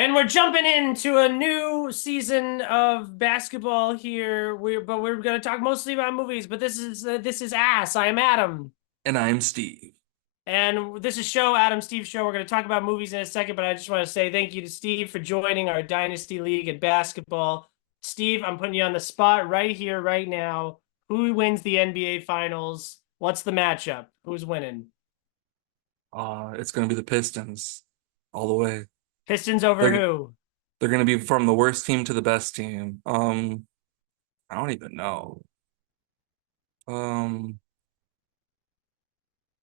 And we're jumping into a new season of basketball here. We're going to talk mostly about movies. But this is Ass. I am Adam, And I'm Steve. and this is Adam Steve Show. We're going to talk about movies in a second, but I just want to say thank you to Steve for joining our Dynasty League in basketball. Steve, I'm putting you on the spot right here, right now. Who wins the NBA Finals? What's the matchup? Who's winning? It's gonna be the Pistons all the way. Pistons over They're who? they're gonna be from the worst team to the best team. I don't even know. Um,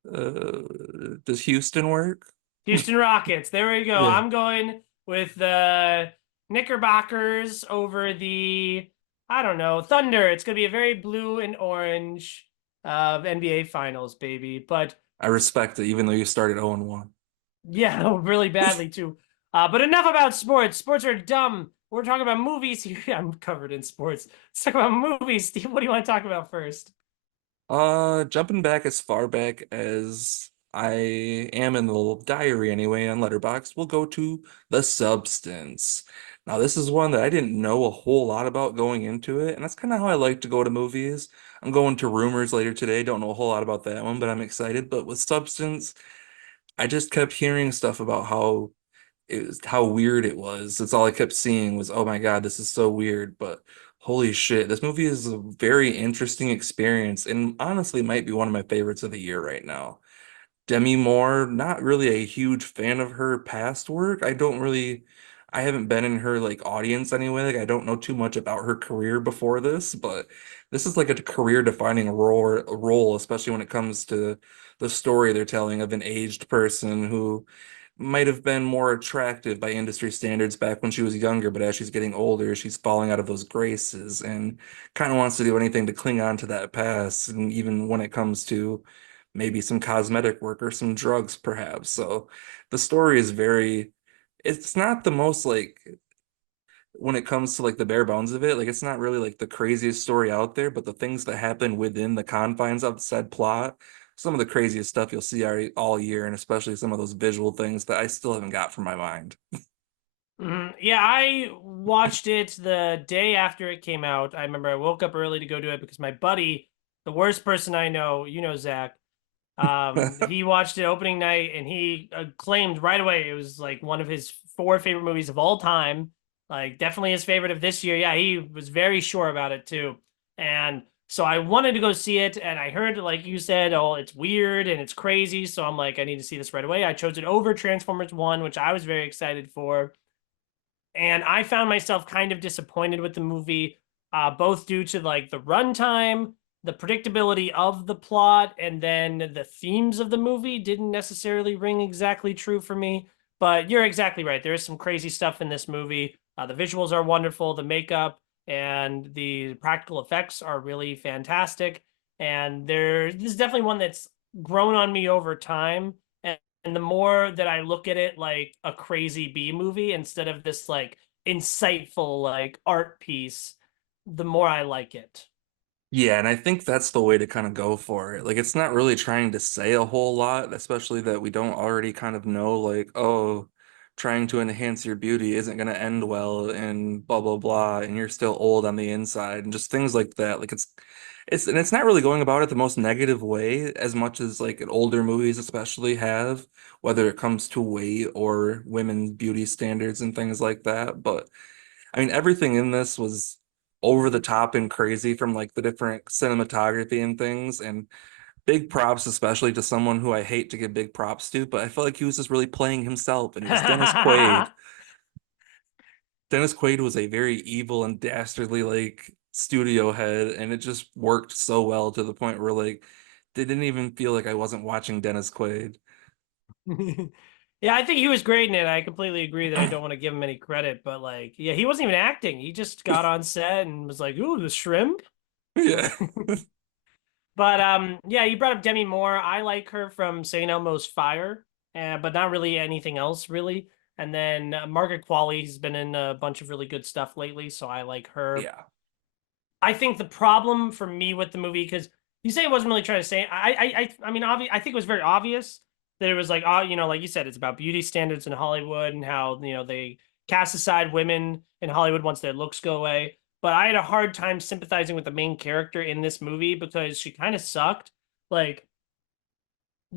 does Houston work? Houston Rockets. There we go. Yeah, I'm going with the Knickerbockers over the, I don't know, Thunder. It's going to be a very blue and orange NBA Finals, baby. But I respect it, even though you started 0-1. yeah, really badly too. But enough about sports. Sports are dumb. We're talking about movies here. I'm covered in sports. Let's talk about movies. Steve, what do you want to talk about first? Jumping back as far back as I am in the little diary anyway on Letterboxd, we'll go to The Substance. Now, this is one that I didn't know a whole lot about going into it, and that's kind of how I like to go to movies. I'm going to Rumors later today, don't know a whole lot about that one, but I'm excited. But with Substance, I just kept hearing stuff about how weird it was. That's all I kept seeing was, oh my God, this is so weird. But holy shit, this movie is a very interesting experience and honestly might be one of my favorites of the year right now. Demi Moore, not really a huge fan of her past work. I haven't been in her like audience anyway. Like I don't know too much about her career before this, but this is like a career defining role, especially when it comes to the story they're telling of an aged person who might have been more attractive by industry standards back when she was younger, but as she's getting older, she's falling out of those graces and kind of wants to do anything to cling on to that past. And even when it comes to maybe some cosmetic work or some drugs, perhaps. So the story is it's not the most like, when it comes to like the bare bones of it, like it's not really like the craziest story out there, but the things that happen within the confines of said plot, some of the craziest stuff you'll see all year, and especially some of those visual things that I still haven't got from my mind. Yeah, I watched it the day after it came out. I remember I woke up early to go do it because my buddy, the worst person I know, Zach, he watched it opening night and he claimed right away it was like one of his four favorite movies of all time. Like definitely his favorite of this year. Yeah, he was very sure about it too. And so I wanted to go see it, and I heard, like you said, oh, it's weird and it's crazy. So I'm like, I need to see this right away. I chose it over Transformers 1, which I was very excited for. And I found myself kind of disappointed with the movie, both due to like the runtime, the predictability of the plot, and then the themes of the movie didn't necessarily ring exactly true for me. But you're exactly right. There is some crazy stuff in this movie. The visuals are wonderful, the makeup and the practical effects are really fantastic. And this is definitely one that's grown on me over time. And the more that I look at it like a crazy B movie instead of this like insightful like art piece, the more I like it. Yeah, and I think that's the way to kind of go for it. Like, it's not really trying to say a whole lot, especially that we don't already kind of know, like, oh, trying to enhance your beauty isn't going to end well and blah, blah, blah, and you're still old on the inside and just things like that. Like, and it's not really going about it the most negative way as much as like older movies especially have, whether it comes to weight or women's beauty standards and things like that. But I mean, everything in this was over the top and crazy from like the different cinematography and things. And big props, especially to someone who I hate to give big props to, but I felt like he was just really playing himself, and it was Dennis Quaid. Dennis Quaid was a very evil and dastardly like studio head, and it just worked so well to the point where like they didn't even feel like I wasn't watching Dennis Quaid. Yeah, I think he was great in it. I completely agree that I don't want to give him any credit, but like, yeah, he wasn't even acting. He just got on set and was like, "Ooh, the shrimp." Yeah. But yeah, you brought up Demi Moore. I like her from St. Elmo's Fire, but not really anything else really. And then Margaret Qualley's been in a bunch of really good stuff lately, so I like her. Yeah. I think the problem for me with the movie, because you say it wasn't really trying to say, I mean, I think it was very obvious that it was like, like you said, it's about beauty standards in Hollywood and how they cast aside women in Hollywood once their looks go away. But I had a hard time sympathizing with the main character in this movie because she kind of sucked. Like,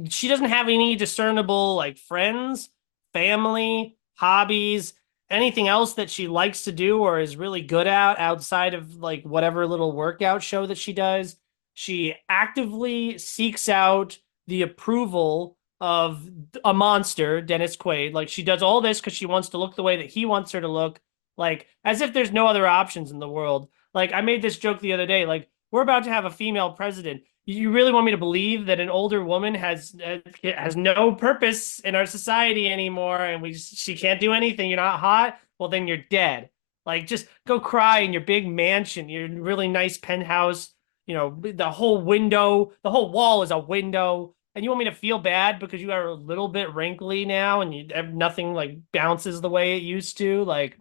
she doesn't have any discernible like friends, family, hobbies, anything else that she likes to do or is really good at outside of like whatever little workout show that she does. She actively seeks out the approval of a monster, Dennis Quaid. Like she does all this because she wants to look the way that he wants her to look, like as if there's no other options in the world. Like I made this joke the other day, like we're about to have a female president. You really want me to believe that an older woman has no purpose in our society anymore, and she can't do anything? You're not hot. Well, then you're dead. Like, just go cry in your big mansion, your really nice penthouse. You know, the whole window, the whole wall is a window, and you want me to feel bad because you are a little bit wrinkly now, and nothing like bounces the way it used to. Like,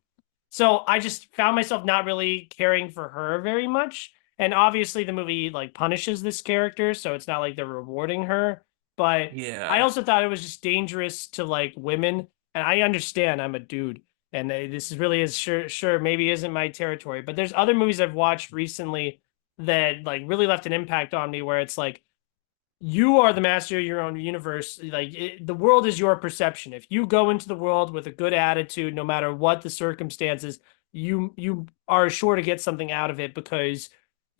so I just found myself not really caring for her very much. And obviously the movie like punishes this character, so it's not like they're rewarding her. But I Yeah. also thought it was just dangerous to like women. And I understand I'm a dude, and this is really is sure maybe isn't my territory. But there's other movies I've watched recently that like really left an impact on me, where it's like you are the master of your own universe. Like the world is your perception. If you go into the world with a good attitude, no matter what the circumstances, you are sure to get something out of it because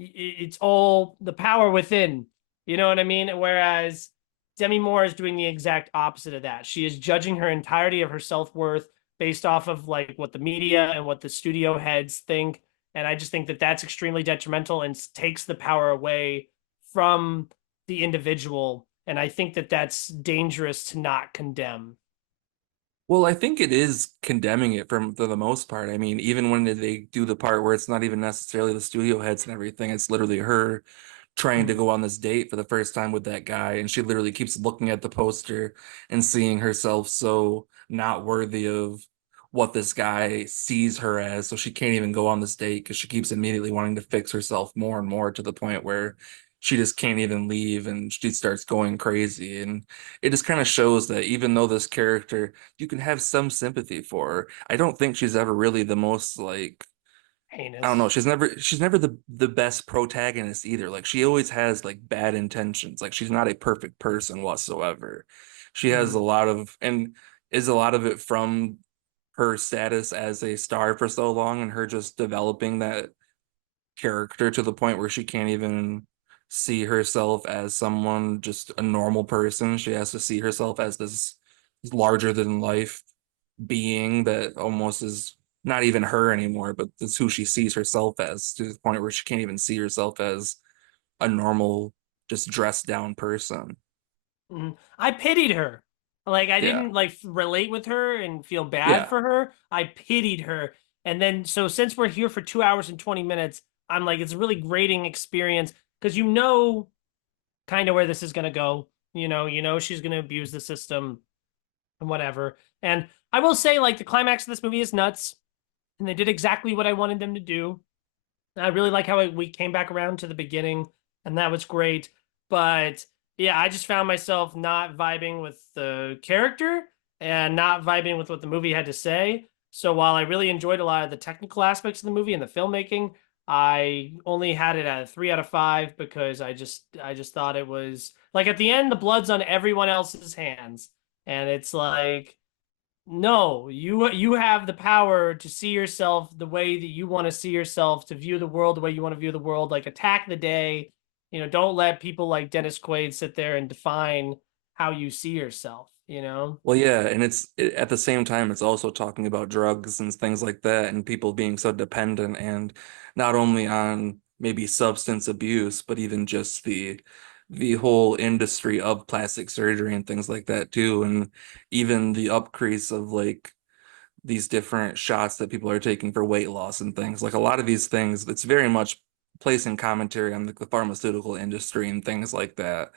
it's all the power within. You know what I mean? Whereas Demi Moore is doing the exact opposite of that. She is judging her entirety of her self-worth based off of like what the media and what the studio heads think. And I just think that that's extremely detrimental and takes the power away from the individual. And I think that that's dangerous to not condemn. Well, I think it is condemning it for the most part. I mean, even when they do the part where it's not even necessarily the studio heads and everything, it's literally her trying to Mm. go on this date for the first time with that guy, and she literally keeps looking at the poster and seeing herself so not worthy of what this guy sees her as. So she can't even go on this date because she keeps immediately wanting to fix herself more and more to the point where she just can't even leave and she starts going crazy. And it just kind of shows that even though this character, you can have some sympathy for her, I don't think she's ever really the most like, I don't know. Heinous. She's never the best protagonist either. Like she always has like bad intentions. Like she's not a perfect person whatsoever. She has a Mm. lot of, and is a lot of it from her status as a star for so long and her just developing that character to the point where she can't even see herself as someone, just a normal person. She has to see herself as this larger than life being that almost is not even her anymore, but it's who she sees herself as, to the point where she can't even see herself as a normal, just dressed down person. Mm. I pitied her. Like I Yeah. didn't like relate with her and feel bad Yeah. for her. I pitied her. And then so since we're here for 2 hours and 20 minutes, I'm like, it's a really grating experience because you know kind of where this is gonna go. You know she's gonna abuse the system and whatever. And I will say, like, the climax of this movie is nuts, and they did exactly what I wanted them to do. I really like how we came back around to the beginning, and that was great. But yeah, I just found myself not vibing with the character and not vibing with what the movie had to say. So while I really enjoyed a lot of the technical aspects of the movie and the filmmaking, I only had it at a 3 out of 5 because I just thought it was like at the end the blood's on everyone else's hands, and it's like no, you have the power to see yourself the way that you want to see yourself, to view the world the way you want to view the world. Like attack the day. Don't let people like Dennis Quaid sit there and define how you see yourself. Well, yeah, and at the same time, it's also talking about drugs and things like that, and people being so dependent, and not only on maybe substance abuse, but even just the whole industry of plastic surgery and things like that too, and even the upcrease of like these different shots that people are taking for weight loss and things. Like a lot of these things, it's very much placing commentary on the pharmaceutical industry and things like that.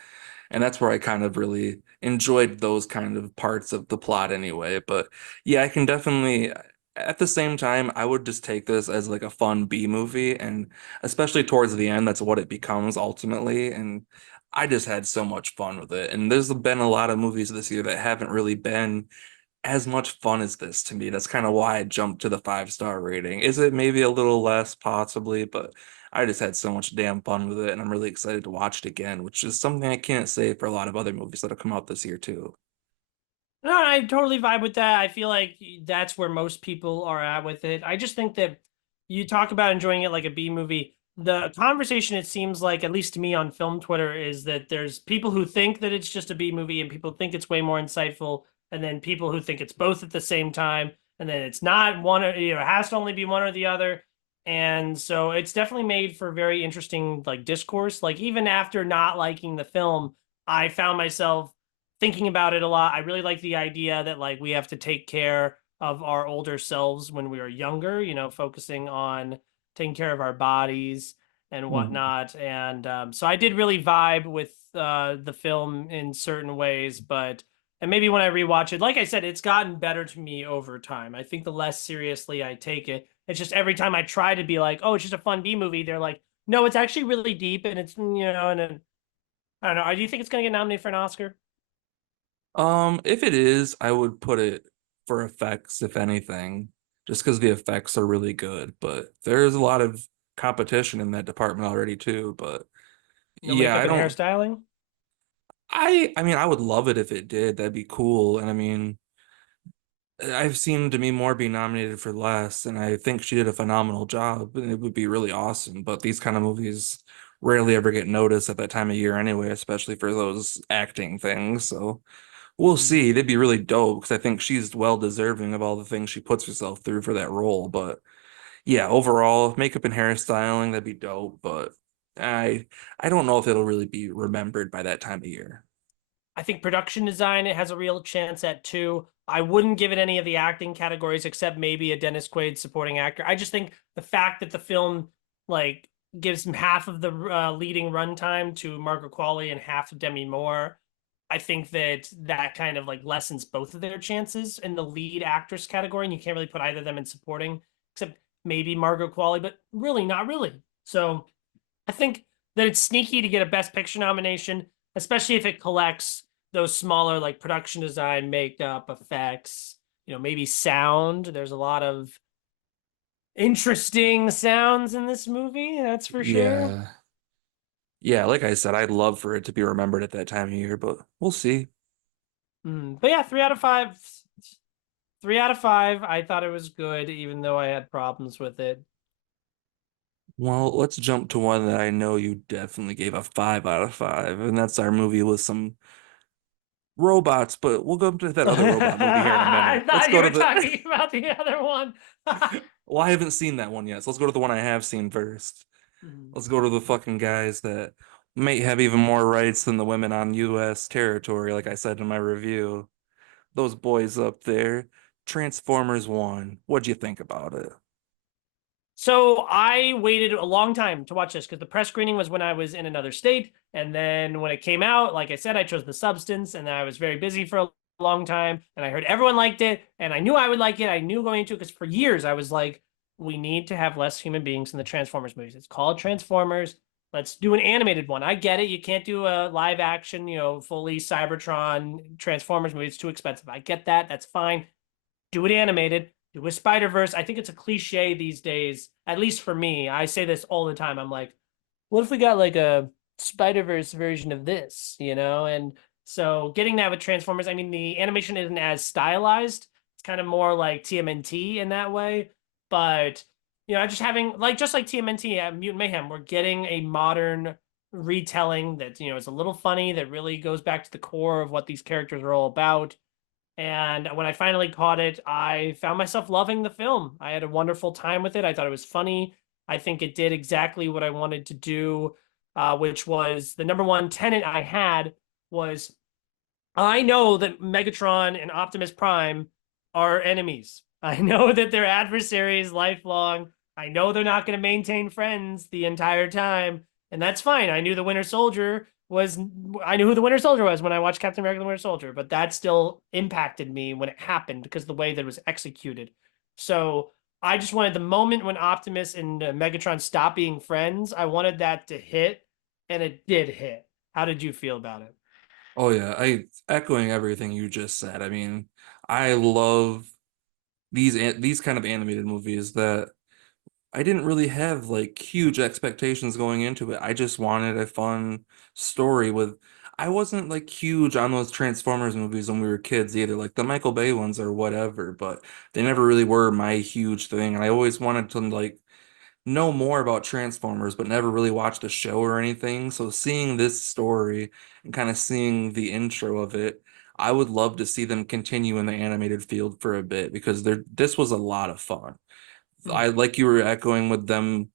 And that's where I kind of really enjoyed those kind of parts of the plot anyway. But yeah, I can definitely, at the same time, I would just take this as like a fun B movie. And especially towards the end, that's what it becomes ultimately. And I just had so much fun with it. And there's been a lot of movies this year that haven't really been as much fun as this to me. That's kind of why I jumped to the 5-star rating. Is it maybe a little less, possibly, but I just had so much damn fun with it, and I'm really excited to watch it again, which is something I can't say for a lot of other movies that have come out this year too. No, I totally vibe with that. I feel like that's where most people are at with it. I just think that you talk about enjoying it like a B movie. The conversation, it seems like, at least to me on film Twitter, is that there's people who think that it's just a B movie and people think it's way more insightful, and then people who think it's both at the same time, and then it's not one or, it has to only be one or the other. And so it's definitely made for very interesting like discourse. Like even after not liking the film, I found myself thinking about it a lot. I really like the idea that like we have to take care of our older selves when we are younger, focusing on taking care of our bodies and Mhm. whatnot. And so I did really vibe with the film in certain ways, but and maybe when I rewatch it, like I said, it's gotten better to me over time. I think the less seriously I take it, it's just every time I try to be like, oh, it's just a fun B movie, they're like, no, it's actually really deep, and it's and then, I don't know. Do you think it's gonna get nominated for an Oscar? If it is, I would put it for effects, if anything, just because the effects are really good. But there's a lot of competition in that department already too. But No yeah, makeup I and don't. hairstyling? I mean, I would love it if it did. That'd be cool. And I mean, I've seen Demi Moore be nominated for less, and I think she did a phenomenal job, and it would be really awesome. But these kind of movies rarely ever get noticed at that time of year anyway, especially for those acting things. So we'll Mm. see. It'd be really dope because I think she's well deserving of all the things she puts herself through for that role. But yeah, overall, makeup and hairstyling, that'd be dope. But I I don't know if it'll really be remembered by that time of year. I think production design it has a real chance at two. I wouldn't give it any of the acting categories except maybe a Dennis Quaid supporting actor. I just think the fact that the film like gives him half of the leading runtime to Margaret Qualley and half to Demi Moore. I think that that kind of like lessens both of their chances in the lead actress category, and you can't really put either of them in supporting, except maybe Margaret Qualley, but really not really. So I think that it's sneaky to get a Best Picture nomination, especially if it collects those smaller like production design, makeup, effects, maybe sound. There's a lot of interesting sounds in this movie, that's for sure. Yeah. Yeah, like I said, I'd love for it to be remembered at that time of year, but we'll see. But yeah, 3 out of 5. 3 out of 5. I thought it was good, even though I had problems with it. Well, let's jump to one that I know you definitely gave a 5 out of 5, and that's our movie with some robots, but we'll go to that other robot movie here in a I minute. Let's thought you go to were the talking about the other one. well, I haven't seen that one yet, so let's go to the one I have seen first. Let's go to the fucking guys that may have even more rights than the women on US territory, like I said in my review. Those boys up there. Transformers 1. What'd you think about it? So I waited a long time to watch this because the press screening was when I was in another state. And then when it came out, like I said, I chose The Substance and I was very busy for a long time. And I heard everyone liked it and I knew I would like it. I knew going into it because for years I was like, we need to have less human beings in the Transformers movies. It's called Transformers. Let's do an animated one. I get it. You can't do a live action, fully Cybertron Transformers movie. It's too expensive. I get that. That's fine. Do it animated, do a Spider Verse. I think it's a cliche these days, at least for me. I say this all the time. I'm like, what if we got like a Spider Verse version of this, And so getting that with Transformers, I mean, the animation isn't as stylized. It's kind of more like TMNT in that way, but just having just like TMNT at Mutant Mayhem, we're getting a modern retelling that is a little funny that really goes back to the core of what these characters are all about. And when I finally caught it, I found myself loving the film. I had a wonderful time with it. I thought it was funny. I think it did exactly what I wanted to do, which was the number one tenet I had was I know that Megatron and Optimus Prime are enemies. I know that they're adversaries lifelong. I know they're not going to maintain friends the entire time, and that's fine. I knew who the Winter Soldier was when I watched Captain America: The Winter Soldier, but that still impacted me when it happened because of the way that it was executed. So I just wanted the moment when Optimus and Megatron stopped being friends. I wanted that to hit, and it did hit. How did you feel about it? Oh yeah, I echoing everything you just said. I mean, I love these kind of animated movies that I didn't really have like huge expectations going into it. I just wanted a fun story with. I wasn't like huge on those Transformers movies when we were kids either, like the Michael Bay ones or whatever, but they never really were my huge thing. And I always wanted to like know more about Transformers, but never really watched a show or anything. So seeing this story and kind of seeing the intro of it, I would love to see them continue in the animated field for a bit because this was a lot of fun. I Mhm. like you were echoing with them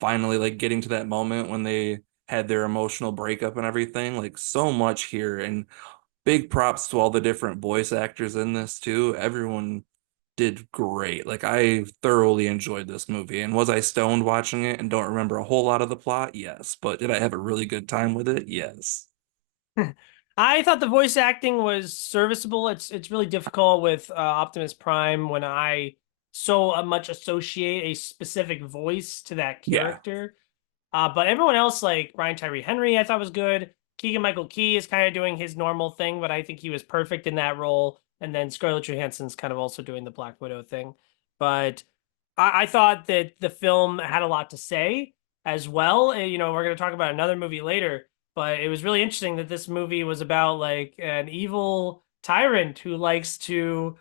finally like getting to that moment when they had their emotional breakup and everything. Like so much here, and big props to all the different voice actors in this too. Everyone did great. Like I thoroughly enjoyed this movie. And was I stoned watching it and don't remember a whole lot of the plot? Yes. But did I have a really good time with it? Yes. I thought the voice acting was serviceable. It's really difficult with Optimus Prime when I so much associate a specific voice to that Yeah. character. But everyone else, like Brian Tyree Henry, I thought was good. Keegan-Michael Key is kind of doing his normal thing, but I think he was perfect in that role. And then Scarlett Johansson's kind of also doing the Black Widow thing. But I thought that the film had a lot to say as well. You know, we're going to talk about another movie later, but it was really interesting that this movie was about like an evil tyrant who likes to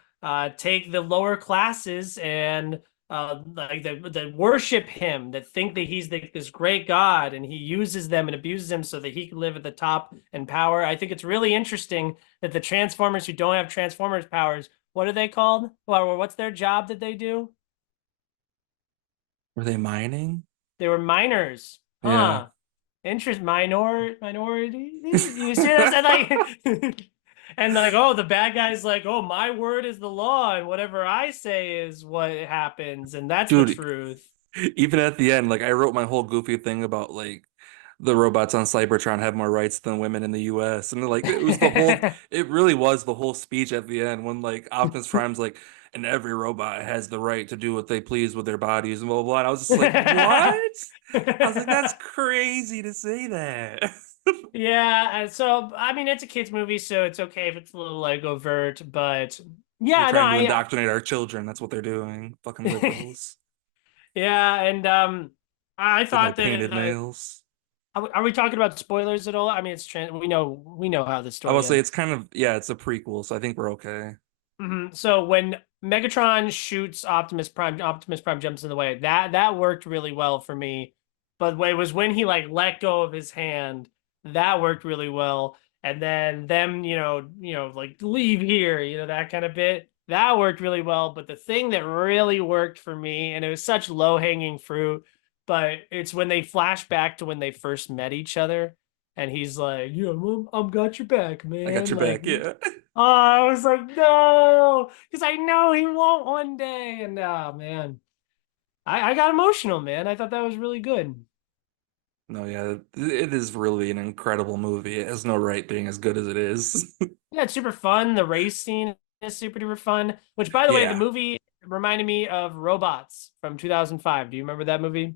take the lower classes and like that worship him, that think that he's this great god, and he uses them and abuses them so that he can live at the top and power. I think it's really interesting that the Transformers who don't have Transformers powers, what are they called? Well, what's their job that they do? Were they mining? They were minors, Yeah. huh? Minority. You see what I'm like, and like, oh, the bad guy's like, oh, my word is the law, and whatever I say is what happens, and that's the Dude, truth. even at the end, like I wrote my whole goofy thing about like the robots on Cybertron have more rights than women in the US. And like it really was the whole speech at the end when like Optimus Prime's like, and every robot has the right to do what they please with their bodies and blah blah blah. And I was just like, what? I was like, that's crazy to say that. Yeah, and so I mean, it's a kids movie, so it's okay if it's a little like overt, but They're yeah, no, trying to I indoctrinate our children. That's what they're doing. Fucking liberals yeah, and I with their thought that painted nails. are we talking about spoilers at all? I mean, we know how the I will story say ends. it's kind of yeah, it's a prequel, so I think we're okay. So when Megatron shoots Optimus Prime jumps in the way. That worked really well for me. But it was when he like let go of his hand that worked really well. And then them, like leave here, that kind of bit that worked really well. But the thing that really worked for me, and it was such low hanging fruit, but it's when they flash back to when they first met each other, and he's like, "Yeah, I'm got your back, I got man." your Like, back, yeah. oh, I was like, no, because I know he won't one day. And oh man, I got emotional, man. I thought that was really good. No, yeah, it is really an incredible movie. It has no right being as good as it is. Yeah, it's super fun. The race scene is super duper fun. Which, by the way, the Yeah, movie reminded me of Robots from 2005. Do you remember that movie?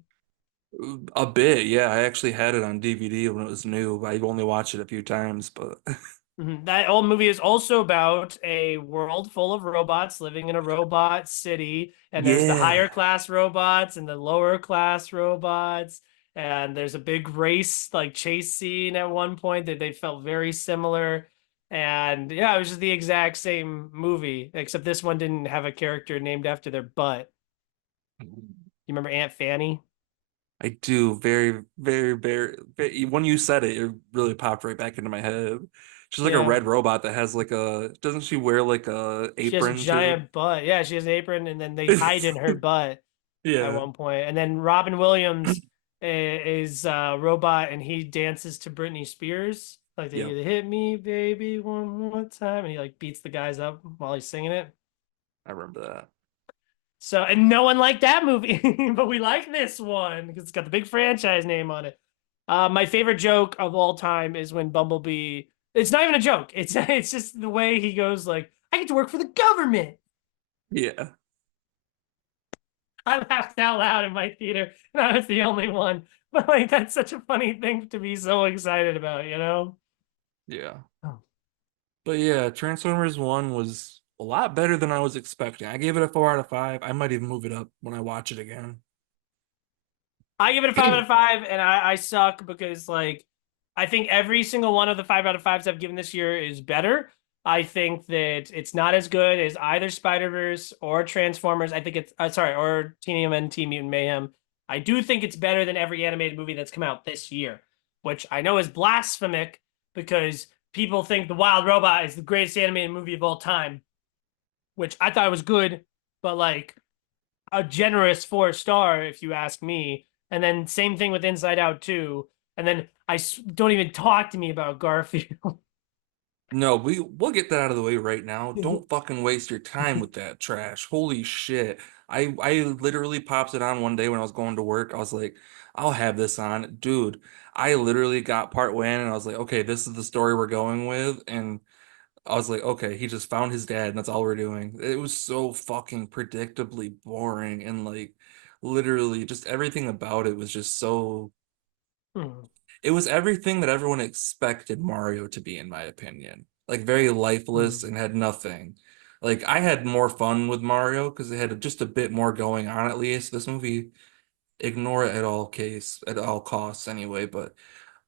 a bit. Yeah, I actually had it on DVD when it was new. I've only watched it a few times, but That old movie is also about a world full of robots living in a robot city, and there's the higher yeah, class robots and the lower class robots, and there's a big race like chase scene at one point that they felt very similar. And yeah, it was just the exact same movie, except this one didn't have a character named after their butt. You remember Aunt Fanny? I do. Very, very, very. When you said it, it really popped right back into my head. She's like a Yeah. red robot that has like a. Doesn't she wear like a She has a apron too? giant butt. Yeah, she has an apron, and then they hide in her butt at Yeah. one point. And then Robin Williams is a robot, and he dances to Britney Spears. Like they Yep. hit me, baby, one more time, and he like beats the guys up while he's singing it. I remember that. So, and no one liked that movie, but we like this one because it's got the big franchise name on it. My favorite joke of all time is when Bumblebee. It's not even a joke. It's just the way he goes like, "I get to work for the government." Yeah. I laughed out loud in my theater, and I was the only one. But like, that's such a funny thing to be so excited about, you know? Yeah. Oh. But yeah, Transformers 1 was a lot better than I was expecting. I gave it a 4 out of 5. I might even move it up when I watch it again. I give it a 5 out of 5, and I suck because like I think every single one of the 5 out of 5s I've given this year is better. I think that it's not as good as either Spider-Verse or Transformers. I think it's sorry, or TMNT Mutant Mayhem. I do think it's better than every animated movie that's come out this year, which I know is blasphemic because people think The Wild Robot is the greatest animated movie of all time, which I thought was good, but like a generous 4 star if you ask me. And then same thing with Inside Out 2. And then don't even talk to me about Garfield. No, we'll get that out of the way right now. Don't fucking waste your time with that trash. Holy shit. I literally popped it on one day when I was going to work. I was like, I'll have this on. Dude, I literally got part way in and I was like, okay, this is the story we're going with. And I was like, okay, he just found his dad and that's all we're doing. It was so fucking predictably boring and like literally just everything about it was just so it was everything that everyone expected Mario to be, in my opinion. Like very lifeless and had nothing. Like I had more fun with Mario because it had just a bit more going on at least. This movie, ignore it at all costs anyway. But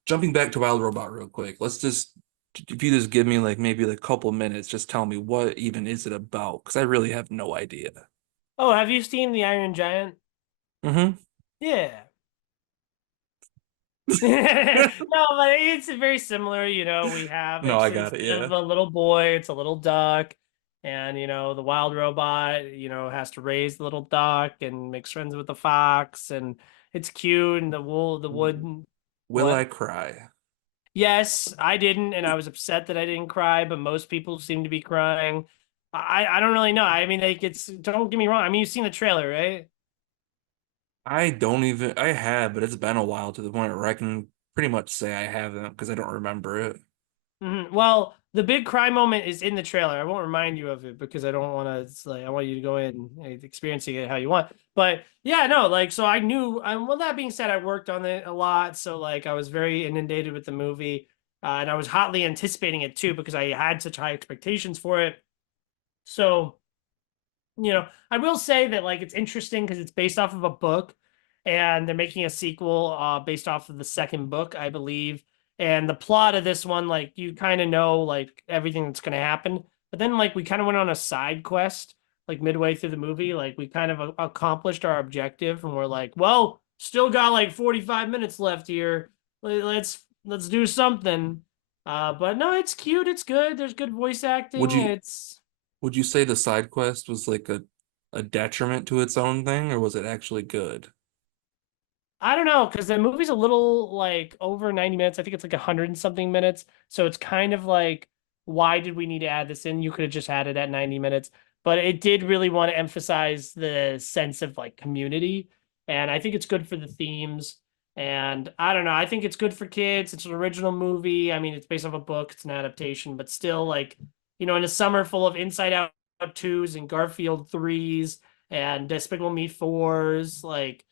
jumping back to Wild Robot real quick, let's just if you just give me like maybe like a couple minutes, just tell me what even is it about? Because I really have no idea. Oh, have you seen The Iron Giant? Mm-hmm. Yeah. No, but it's very similar. We have No, I it's got it. kind Yeah. of a little boy, it's a little duck, and the wild robot, has to raise the little duck and makes friends with the fox, and it's cute, and the wood. Will I What? cry? Yes, I didn't, and I was upset that I didn't cry, but most people seem to be crying. I don't really know. I mean, like it's don't get me wrong. I mean, you've seen the trailer, right? I don't even, I have, but it's been a while to the point where I can pretty much say I haven't because I don't remember it. Well, the big cry moment is in the trailer. I won't remind you of it because I don't want to. It's like I want you to go in and experiencing it how you want. But yeah, no, like so I knew. Well, that being said, I worked on it a lot, so like I was very inundated with the movie, and I was hotly anticipating it too because I had such high expectations for it. So I will say that like it's interesting because it's based off of a book, and they're making a sequel based off of the second book, I believe. And the plot of this one, like you kind of know like everything that's going to happen, but then like we kind of went on a side quest like midway through the movie, like we kind of accomplished our objective, and we're like, well, still got like 45 minutes left here. Let's do something. But no, it's cute. It's good. There's good voice Would acting. you It's would you say the side quest was like a detriment to its own thing, or was it actually good? I don't know, because the movie's a little like over 90 minutes. I think it's like 100 and something minutes. So it's kind of like, why did we need to add this in? You could have just had it at 90 minutes. But it did really want to emphasize the sense of like community. And I think it's good for the themes. And I don't know. I think it's good for kids. It's an original movie. I mean, it's based off a book, it's an adaptation, but still, like, in a summer full of Inside Out 2s and Garfield 3s and Despicable Me 4s, like,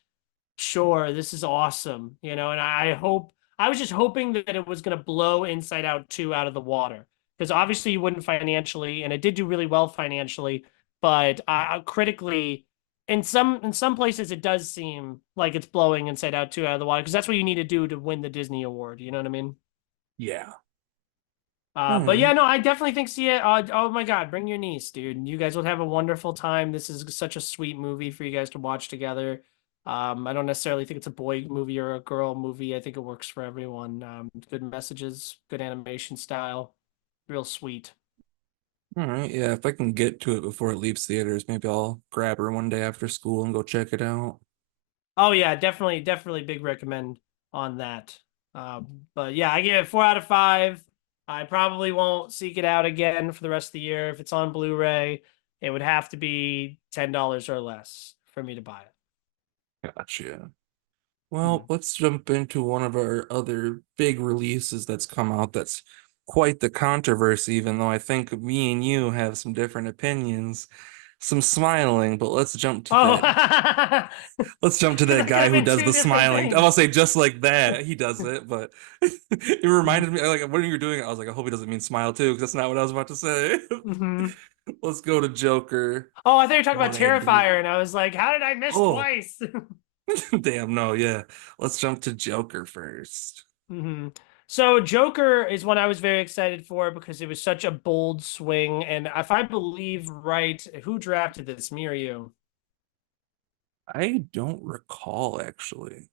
sure, this is awesome, and I was just hoping that it was going to blow Inside Out 2 out of the water because obviously you wouldn't financially, and it did do really well financially, but critically, in some places it does seem like it's blowing Inside Out 2 out of the water because that's what you need to do to win the Disney award, you know what I mean? Yeah. But yeah, Hmm. no, I definitely think see it. Oh my God, bring your niece, dude. You guys will have a wonderful time. This is such a sweet movie for you guys to watch together. I don't necessarily think it's a boy movie or a girl movie. I think it works for everyone. Good messages, good animation style, real sweet. All right. Yeah, if I can get to it before it leaves theaters, maybe I'll grab her one day after school and go check it out. Oh yeah, definitely, definitely big recommend on that. But yeah, I give it 4 out of 5. I probably won't seek it out again for the rest of the year. If it's on Blu-ray, it would have to be $10 or less for me to buy it. Gotcha. Well, Hmm. let's jump into one of our other big releases that's come out that's quite the controversy, even though I think me and you have some different opinions. Some smiling, but let's jump to Oh, that. Let's jump to that that could guy have who been does two the different smiling. I things. will say just like that. He does it, but it reminded me like when you were doing it, I was like, I hope he doesn't mean smile too, because that's not what I was about to say. Hmm. Let's go to Joker. Oh, I thought you were talking about One A B. Terrifier, and I was like, how did I miss Oh, twice? damn, no, yeah. Let's jump to Joker first. hmm So Joker is one I was very excited for because it was such a bold swing. And if I believe right, who drafted this? Me or you? I don't recall actually.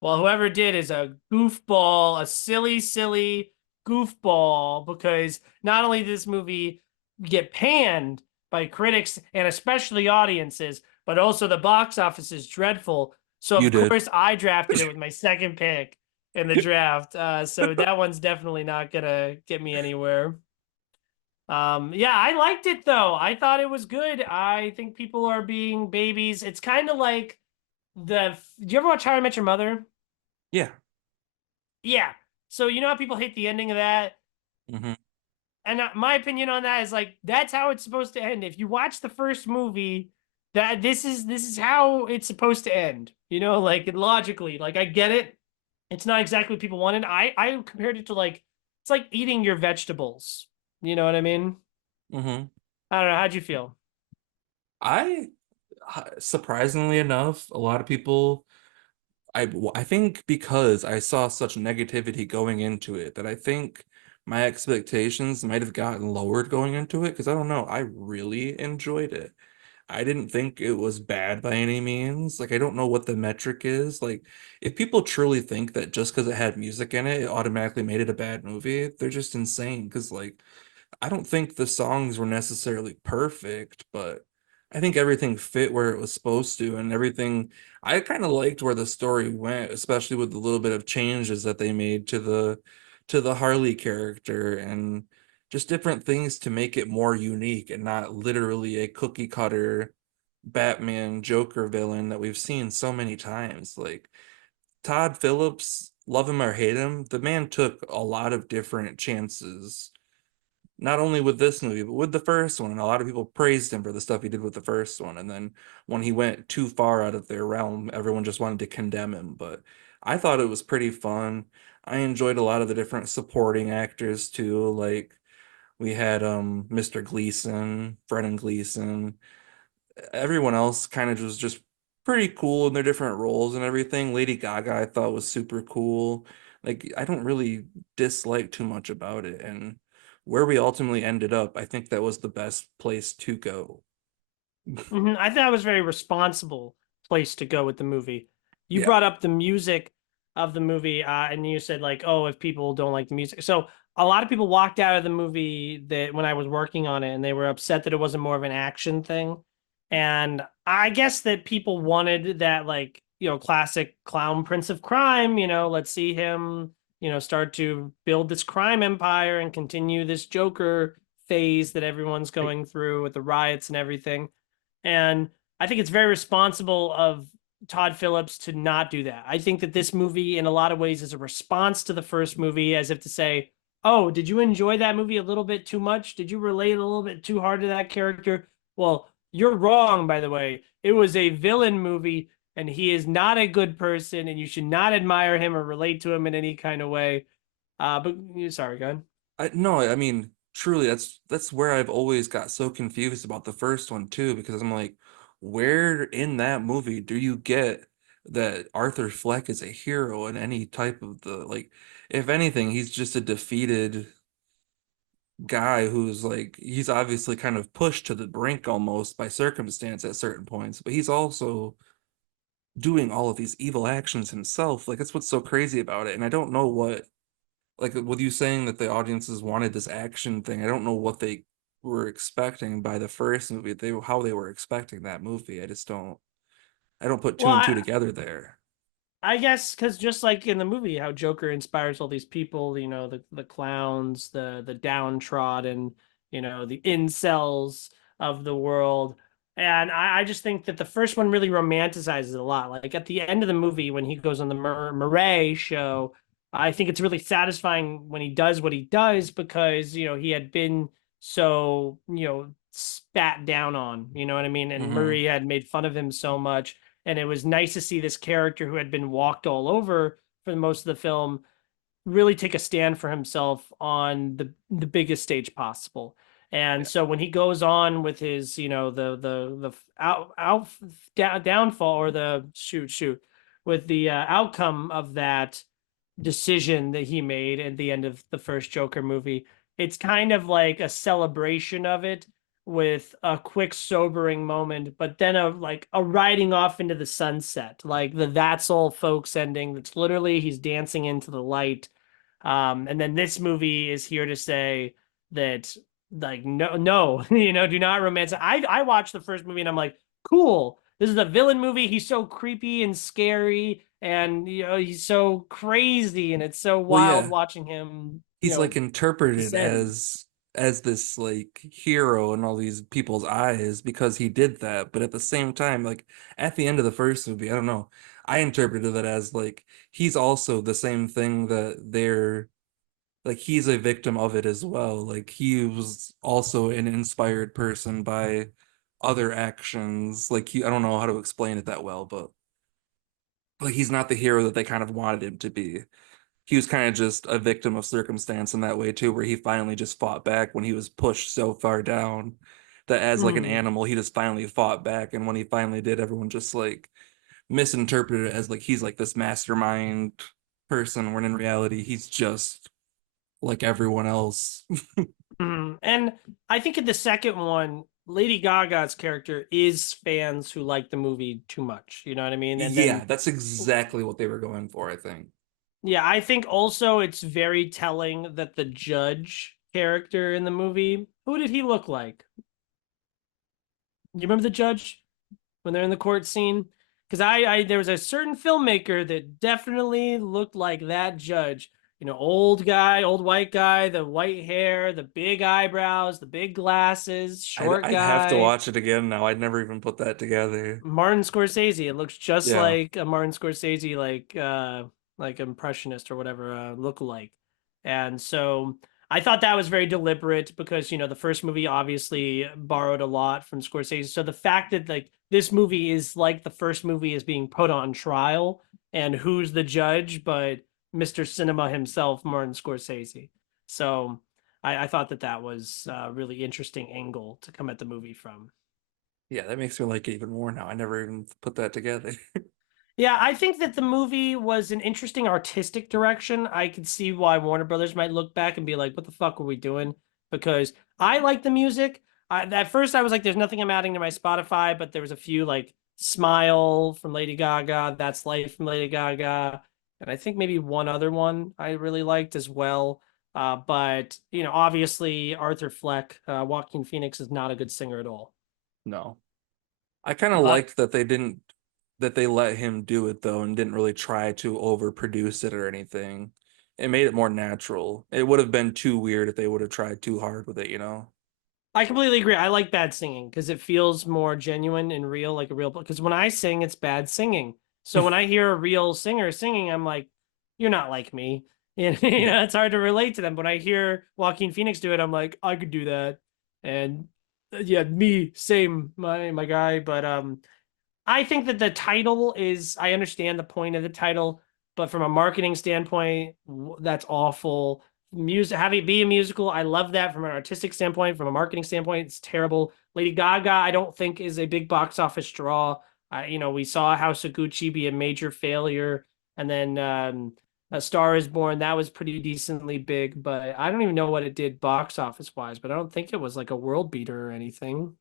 Well, whoever did is a goofball, a silly, silly goofball, because not only did this movie get panned by critics and especially audiences, but also the box office is dreadful. So, You of did. course, I drafted it with my second pick in the draft. So that one's definitely not gonna get me anywhere. Yeah, I liked it though. I thought it was good. I think people are being babies. It's kind of like do you ever watch How I Met Your Mother? Yeah. Yeah. So you know how people hate the ending of that? Hmm. And my opinion on that is like that's how it's supposed to end. If you watch the first movie, that this is how it's supposed to end. You know, like logically. Like I get it. It's not exactly what people wanted. I compared it to like it's like eating your vegetables. You know what I mean? Hmm. I don't know. How'd you feel? I surprisingly enough, a lot of people I think because I saw such negativity going into it that I think my expectations might have gotten lowered going into it because I don't know, I really enjoyed it. I didn't think it was bad by any means. Like I don't know what the metric is. Like if people truly think that just because it had music in it, it automatically made it a bad movie, they're just insane because like I don't think the songs were necessarily perfect, but I think everything fit where it was supposed to, and everything. I kind of liked where the story went, especially with the little bit of changes that they made to the Harley character and just different things to make it more unique and not literally a cookie cutter Batman Joker villain that we've seen so many times. Like Todd Phillips, love him or hate him, the man took a lot of different chances not only with this movie, but with the first one. And a lot of people praised him for the stuff he did with the first one. And then when he went too far out of their realm, everyone just wanted to condemn him. But I thought it was pretty fun. I enjoyed a lot of the different supporting actors too. Like we had Mr. Gleason, Brennan Gleason. Everyone else kind of was just pretty cool in their different roles and everything. Lady Gaga I thought was super cool. Like I don't really dislike too much about it. And where we ultimately ended up, I think that was the best place to go. I think that was a very responsible place to go with the movie. You Yeah. brought up the music of the movie, and you said like, "Oh, if people don't like the music." So a lot of people walked out of the movie that when I was working on it, and they were upset that it wasn't more of an action thing. And I guess that people wanted that, like, classic clown prince of crime. Let's see him, start to build this crime empire and continue this Joker phase that everyone's I, going through with the riots and everything. And I think it's very responsible of Todd Phillips to not do that. I think that this movie, in a lot of ways, is a response to the first movie, as if to say, "Oh, did you enjoy that movie a little bit too much? Did you relate a little bit too hard to that character?" Well, you're wrong, by the way. It was a villain movie, and he is not a good person, and you should not admire him or relate to him in any kind of way. But sorry, go ahead. no, I mean, truly, that's where I've always got so confused about the first one too, because I'm like, where in that movie do you get that Arthur Fleck is a hero in any type of the like, if anything, he's just a defeated guy who's like he's obviously kind of pushed to the brink almost by circumstance at certain points, but he's also doing all of these evil actions himself. Like that's what's so crazy about it. And I don't know what like with you saying that the audiences wanted this action thing, I don't know what they were expecting by the first movie. They how they were expecting that movie. I don't put Well, two and two together there. I guess because just like in the movie, how Joker inspires all these people, the clowns, the downtrodden, the incels of the world. And I just think that the first one really romanticizes it a lot. Like at the end of the movie, when he goes on the Murray show, I think it's really satisfying when he does what he does because, he had been so, spat down on, you know what I mean? And Hmm. Murray had made fun of him so much, and it was nice to see this character who had been walked all over for most of the film really take a stand for himself on the biggest stage possible. And so when he goes on with his, you know, the downfall, or the shoot with the outcome of that decision that he made at the end of the first Joker movie, it's kind of like a celebration of it with a quick sobering moment, but then a riding off into the sunset, like the That's All Folks ending. That's literally he's dancing into the light. And then this movie is here to say that, like, no, you know, do not romance. I watched the first movie and I'm like, cool. This is a villain movie. He's so creepy and scary, and you know he's so crazy, and it's so Well, wild yeah, watching him, you he's like know, interpreted descend. as this like hero in all these people's eyes because he did that. But at the same time, like at the end of the first movie, I don't know, I interpreted it as like he's also the same thing that they're like he's a victim of it as well. Like he was also an inspired person by other actions. Like I don't know how to explain it that well, but like he's not the hero that they kind of wanted him to be. He was kind of just a victim of circumstance in that way too, where he finally just fought back when he was pushed so far down that as like an Mm. animal, he just finally fought back. And when he finally did, everyone just like misinterpreted it as like he's like this mastermind person, when in reality, he's just like everyone else. Mm. And I think in the second one, Lady Gaga's character is fans who like the movie too much. You know what I mean? And Yeah, then, that's exactly what they were going for, I think. yeah, I think also it's very telling that the judge character in the movie, who did he look like? You remember the judge when they're in the court scene? Because I there was a certain filmmaker that definitely looked like that judge. You know, old guy, old white guy, the white hair, the big eyebrows, the big glasses, short I'd have to guy. watch it again now. I'd never even put that together. Martin Scorsese. It looks just Yeah. like a Martin Scorsese, like impressionist or whatever, look like. And so I thought that was very deliberate because, you know, the first movie obviously borrowed a lot from Scorsese. So the fact that like this movie is like the first movie is being put on trial, and who's the judge but Mr. Cinema himself, Martin Scorsese. So I thought that that was a really interesting angle to come at the movie from. Yeah, that makes me like it even more now. I never even put that together. Yeah, I think that the movie was an interesting artistic direction. I could see why Warner Brothers might look back and be like, "What the fuck were we doing?" Because I like the music. At first, I was like, "There's nothing I'm adding to my Spotify," but there was a few like "Smile" from Lady Gaga, "That's Life" from Lady Gaga, and I think maybe one other one I really liked as well. But you know, obviously Arthur Fleck, Joaquin Phoenix is not a good singer at all. No. I kind of But liked that they let him do it though and didn't really try to overproduce it or anything. It made it more natural. It would have been too weird if they would have tried too hard with it, you know? I completely agree. I like bad singing because it feels more genuine and real, like a real. Because when I sing, it's bad singing. So when I hear a real singer singing, I'm like, "You're not like me." You Yeah. know, it's hard to relate to them. When I hear Joaquin Phoenix do it, I'm like, "I could do that." And yeah, me, same, my guy. But I think that the title is, I understand the point of the title, but from a marketing standpoint, that's awful. Music, having it be a musical, I love that from an artistic standpoint. From a marketing standpoint, it's terrible. Lady Gaga, I don't think is a big box office draw. You know, we saw House of Gucci be a major failure, and then A Star Is Born, that was pretty decently big, but I don't even know what it did box office wise. But I don't think it was like a world beater or anything.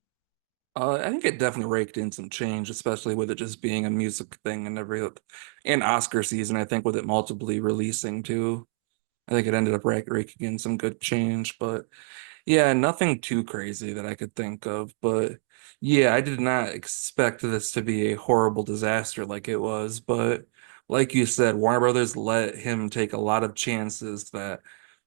I think it definitely raked in some change, especially with it just being a music thing and Oscar season, I think with it multiply releasing too. I think it ended up raking in some good change, but yeah, nothing too crazy that I could think of. But yeah, I did not expect this to be a horrible disaster like it was. But like you said, Warner Brothers let him take a lot of chances that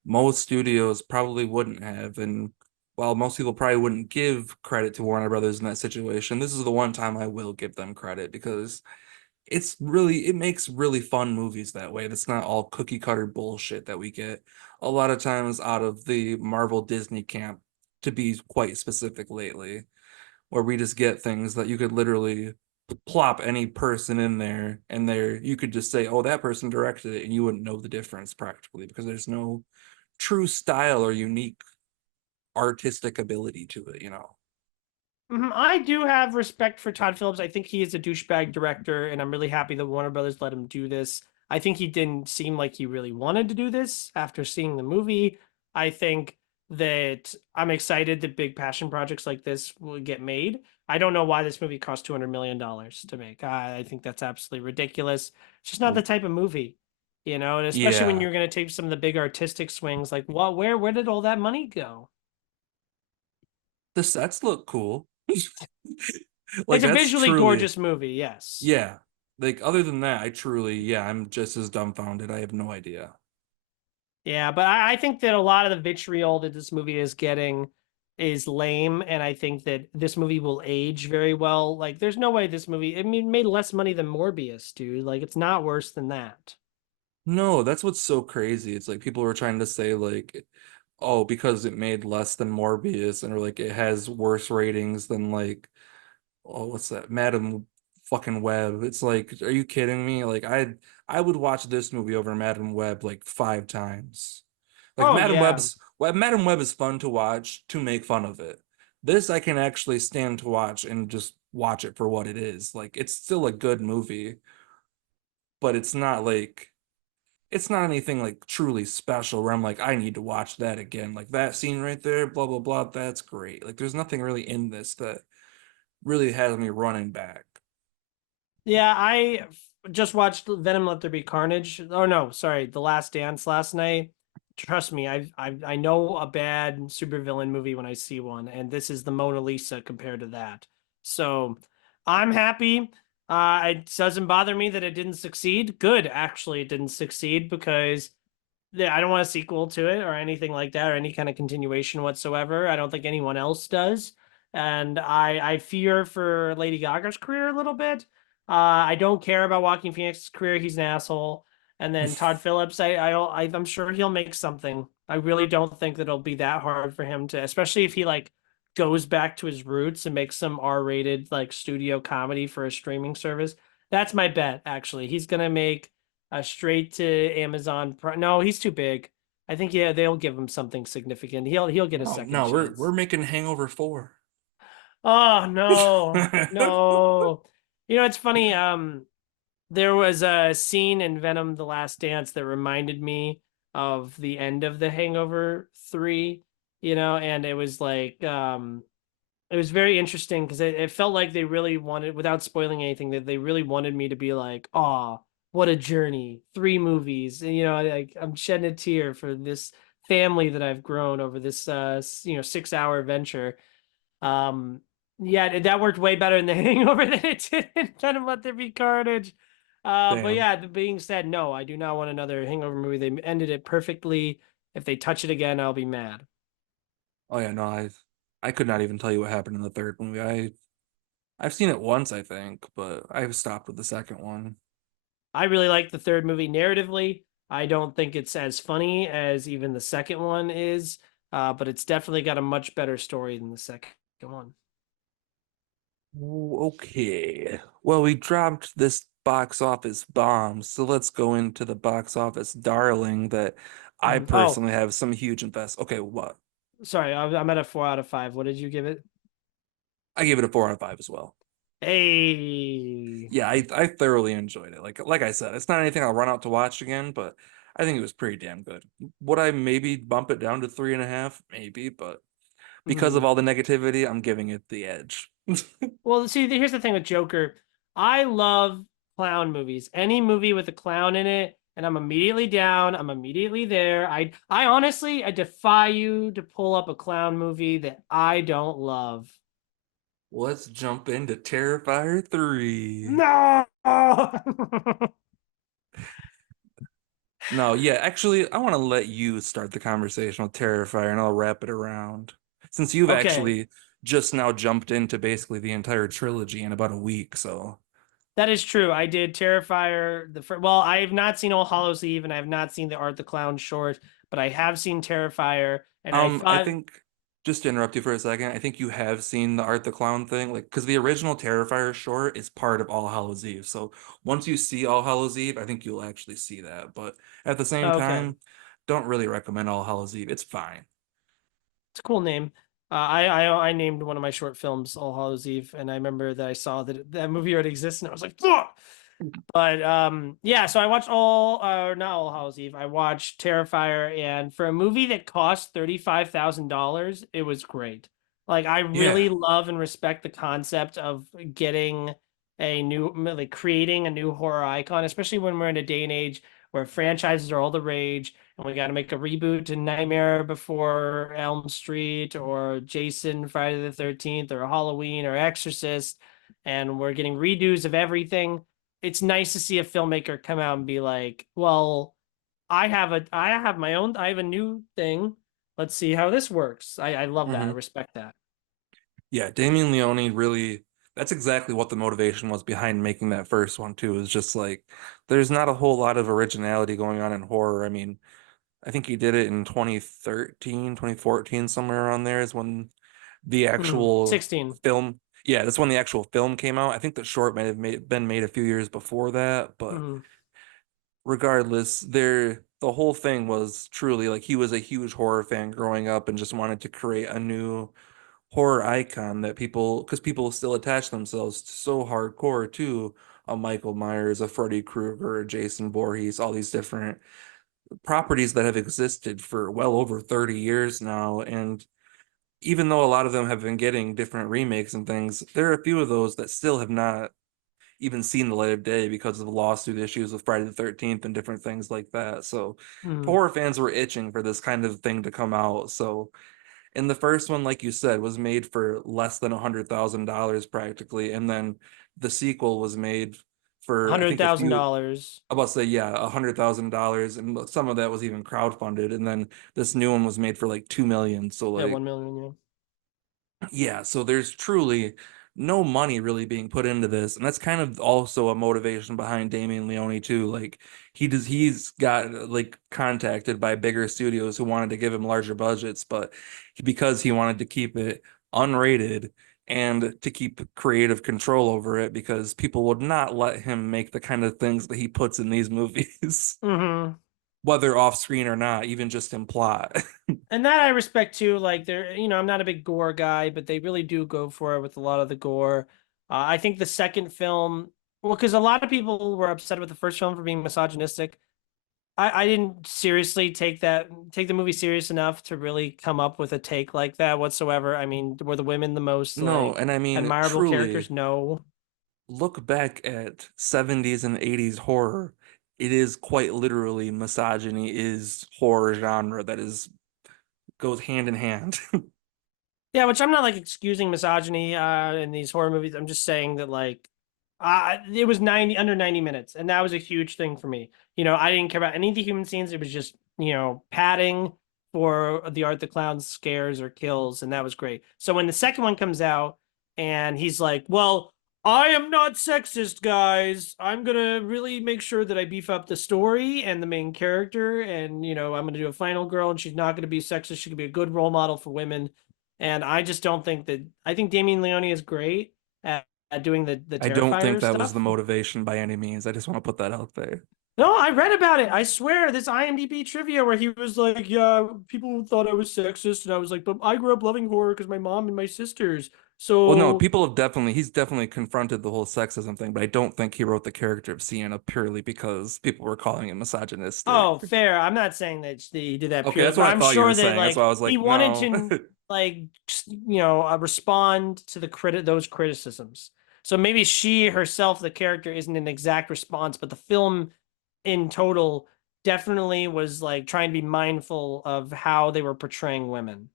most studios probably wouldn't have. And while most people probably wouldn't give credit to Warner Brothers in that situation, this is the one time I will give them credit because it makes really fun movies that way. It's not all cookie cutter bullshit that we get a lot of times out of the Marvel Disney camp, to be quite specific lately, where we just get things that you could literally plop any person in there and there you could just say, oh, that person directed it, and you wouldn't know the difference practically because there's no true style or unique artistic ability to it, you know. I do have respect for Todd Phillips. I think he is a douchebag director, and I'm really happy that Warner Brothers let him do this. I think he didn't seem like he really wanted to do this after seeing the movie. I think that I'm excited that big passion projects like this will get made. I don't know why this movie cost $200 million to make. I think that's absolutely ridiculous. It's just not the type of movie, and especially when Yeah, you're going to take some of the big artistic swings. Like, what? Where did all that money go? the sets look cool. Like It's a that's visually truly, gorgeous movie, yes. yeah. Like other than that, I truly, yeah, I'm just as dumbfounded. I have no idea. Yeah, but I think that a lot of the vitriol that this movie is getting is lame, and I think that this movie will age very well. Like, there's no way this movie, I mean, made less money than Morbius, dude. Like, it's not worse than that. No, that's what's so crazy. It's like people were trying to say like, oh, because it made less than Morbius, and or like it has worse ratings than like, oh, what's that? Madam fucking Web. It's like, are you kidding me? Like I would watch this movie over Madam Web like 5 times. Like Oh, yeah. Madam Web is fun to watch to make fun of it. This I can actually stand to watch and just watch it for what it is. Like it's still a good movie, but it's not anything like truly special where I'm like, I need to watch that again. Like that scene right there, blah blah blah, that's great. Like there's nothing really in this that really has me running back. Yeah, just watched Venom Let There Be Carnage. Oh no, sorry, The Last Dance last night. Trust me, I know a bad supervillain movie when I see one, and this is the Mona Lisa compared to that. So I'm happy. It doesn't bother me that it didn't succeed. Good, actually, it didn't succeed because I don't want a sequel to it or anything like that or any kind of continuation whatsoever. I don't think anyone else does, and I fear for Lady Gaga's career a little bit. I don't care about Joaquin Phoenix's career. He's an asshole. And then Todd Phillips, I'm sure he'll make something. I really don't think that it'll be that hard for him to, especially if he like goes back to his roots and makes some R-rated like studio comedy for a streaming service. That's my bet. Actually, he's gonna make straight to Amazon. No, he's too big. I think yeah, they'll give him something significant. He'll get a No, second no, we're chance. making Hangover 4. Oh no, no. It's funny. There was a scene in Venom: The Last Dance that reminded me of the end of The Hangover 3. And it was like it was very interesting because it felt like they really wanted, without spoiling anything, that they really wanted me to be like, "Oh, what a journey! 3 movies." And like I'm shedding a tear for this family that I've grown over this 6-hour venture. Um, yeah, that worked way better in The Hangover than it did in Venom Let There Be Carnage. But Damn. yeah, the being said, no, I do not want another Hangover movie. They ended it perfectly. If they touch it again, I'll be mad. Oh yeah, no, I could not even tell you what happened in the third movie. I've seen it once, I think, but I've stopped with the second one. I really like the third movie narratively. I don't think it's as funny as even the second one is, but it's definitely got a much better story than the second one. Ooh, okay. Well, we dropped this box office bomb, so let's go into the box office darling that I Oh, personally have some huge invest. Okay, what? sorry, I'm at a 4 out of 5. What did you give it? I gave it a 4 out of 5 as well. Hey. Yeah, I thoroughly enjoyed it. Like I said, it's not anything I'll run out to watch again, but I think it was pretty damn good. Would I maybe bump it down to 3.5? Maybe, but because of Mhm. all the negativity, I'm giving it the edge. Well, see, here's the thing with Joker. I love clown movies. Any movie with a clown in it, and I'm immediately down. I'm immediately there. I honestly, I defy you to pull up a clown movie that I don't love. Let's jump into Terrifier 3. No. No, yeah, actually, I want to let you start the conversation with Terrifier and I'll wrap it around. Since you've Okay, actually just now jumped into basically the entire trilogy in about a week, so that is true. I did Terrifier well, I have not seen All Hallows Eve and I have not seen the Art the Clown short, but I have seen Terrifier and I I thought think just to interrupt you for a second, I think you have seen the Art the Clown thing, like because the original Terrifier short is part of All Hallows Eve. So once you see All Hallows Eve, I think you'll actually see that. But at the same okay. time, don't really recommend All Hallows Eve. It's fine. It's a cool name. I named one of my short films All Hallows Eve, and I remember that I saw that that movie already exists, and I was like, fuck. But yeah, so I watched not All Hallows Eve. I watched Terrifier, and for a movie that cost $35,000, it was great. Like I Yeah. really love and respect the concept of getting a new like creating a new horror icon, especially when we're in a day and age where franchises are all the rage and we got to make a reboot to Nightmare Before Elm Street or Jason Friday the 13th or Halloween or Exorcist, and we're getting redos of everything. It's nice to see a filmmaker come out and be like, well, I have a new thing. Let's see how this works. I love that. I Hmm. respect that. Yeah, Damien Leone really, that's exactly what the motivation was behind making that first one too. Is just like there's not a whole lot of originality going on in horror. I mean, I think he did it in 2013, 2014, somewhere around there is when the Mhm. actual 16. film, yeah, that's when the actual film came out. I think the short might have been made a few years before that, but Mhm. regardless, the whole thing was truly like he was a huge horror fan growing up and just wanted to create a new horror icon that people, because people still attach themselves so hardcore to a Michael Myers, a Freddy Krueger, a Jason Voorhees, all these different properties that have existed for well over 30 years now. And even though a lot of them have been getting different remakes and things, there are a few of those that still have not even seen the light of day because of lawsuit issues with Friday the 13th and different things like that. So Mhm. horror fans were itching for this kind of thing to come out. So, and the first one, like you said, was made for less than $100,000 practically, and then the sequel was made for I hundred think a thousand few. dollars. I'm about to say yeah, $100,000, and some of that was even crowdfunded, and then this new one was made for like 2 million. So Yeah, like 1 million. Yeah. yeah, so there's truly no money really being put into this, and that's kind of also a motivation behind Damien Leone too. Like he's got like contacted by bigger studios who wanted to give him larger budgets, but because he wanted to keep it unrated and to keep creative control over it because people would not let him make the kind of things that he puts in these movies, Hmm. whether off screen or not, even just in plot. And that I respect too. Like they're, I'm not a big gore guy, but they really do go for it with a lot of the gore. I think the second film, well, because a lot of people were upset with the first film for being misogynistic. I didn't seriously take the movie serious enough to really come up with a take like that whatsoever. I mean, were the women the most No, like and I mean admirable truly characters? No. look back at 70s and 80s horror, it is quite literally misogyny is horror genre that is goes hand in hand. Yeah, which I'm not like excusing misogyny in these horror movies. I'm just saying that like it was 90 under 90 minutes, and that was a huge thing for me. I didn't care about any of the human scenes. It was just, padding for the Art the Clown scares or kills, and that was great. So when the second one comes out and he's like, well, I am not sexist, guys. I'm gonna really make sure that I beef up the story and the main character, and I'm gonna do a final girl, and she's not gonna be sexist. She could be a good role model for women. And I just don't think that I think Damien Leone is great at doing the I don't think Terrifier that was the stuff. motivation by any means. I just want to put that out there. No, I read about it. I swear, this IMDb trivia where he was like, "Yeah, people thought I was sexist," and I was like, "But I grew up loving horror because my mom and my sisters." Well, no, So, people have he's definitely confronted the whole sexism thing, but I don't think he wrote the character of Sienna purely because people were calling him misogynistic. oh, fair. I'm not saying that he did that Okay, purely, that's but what I I'm thought you were sure that saying. That's why I like was he like, wanted no. to like respond to the those criticisms. So maybe she herself, the character, isn't an exact response, but the film in total definitely was like trying to be mindful of how they were portraying women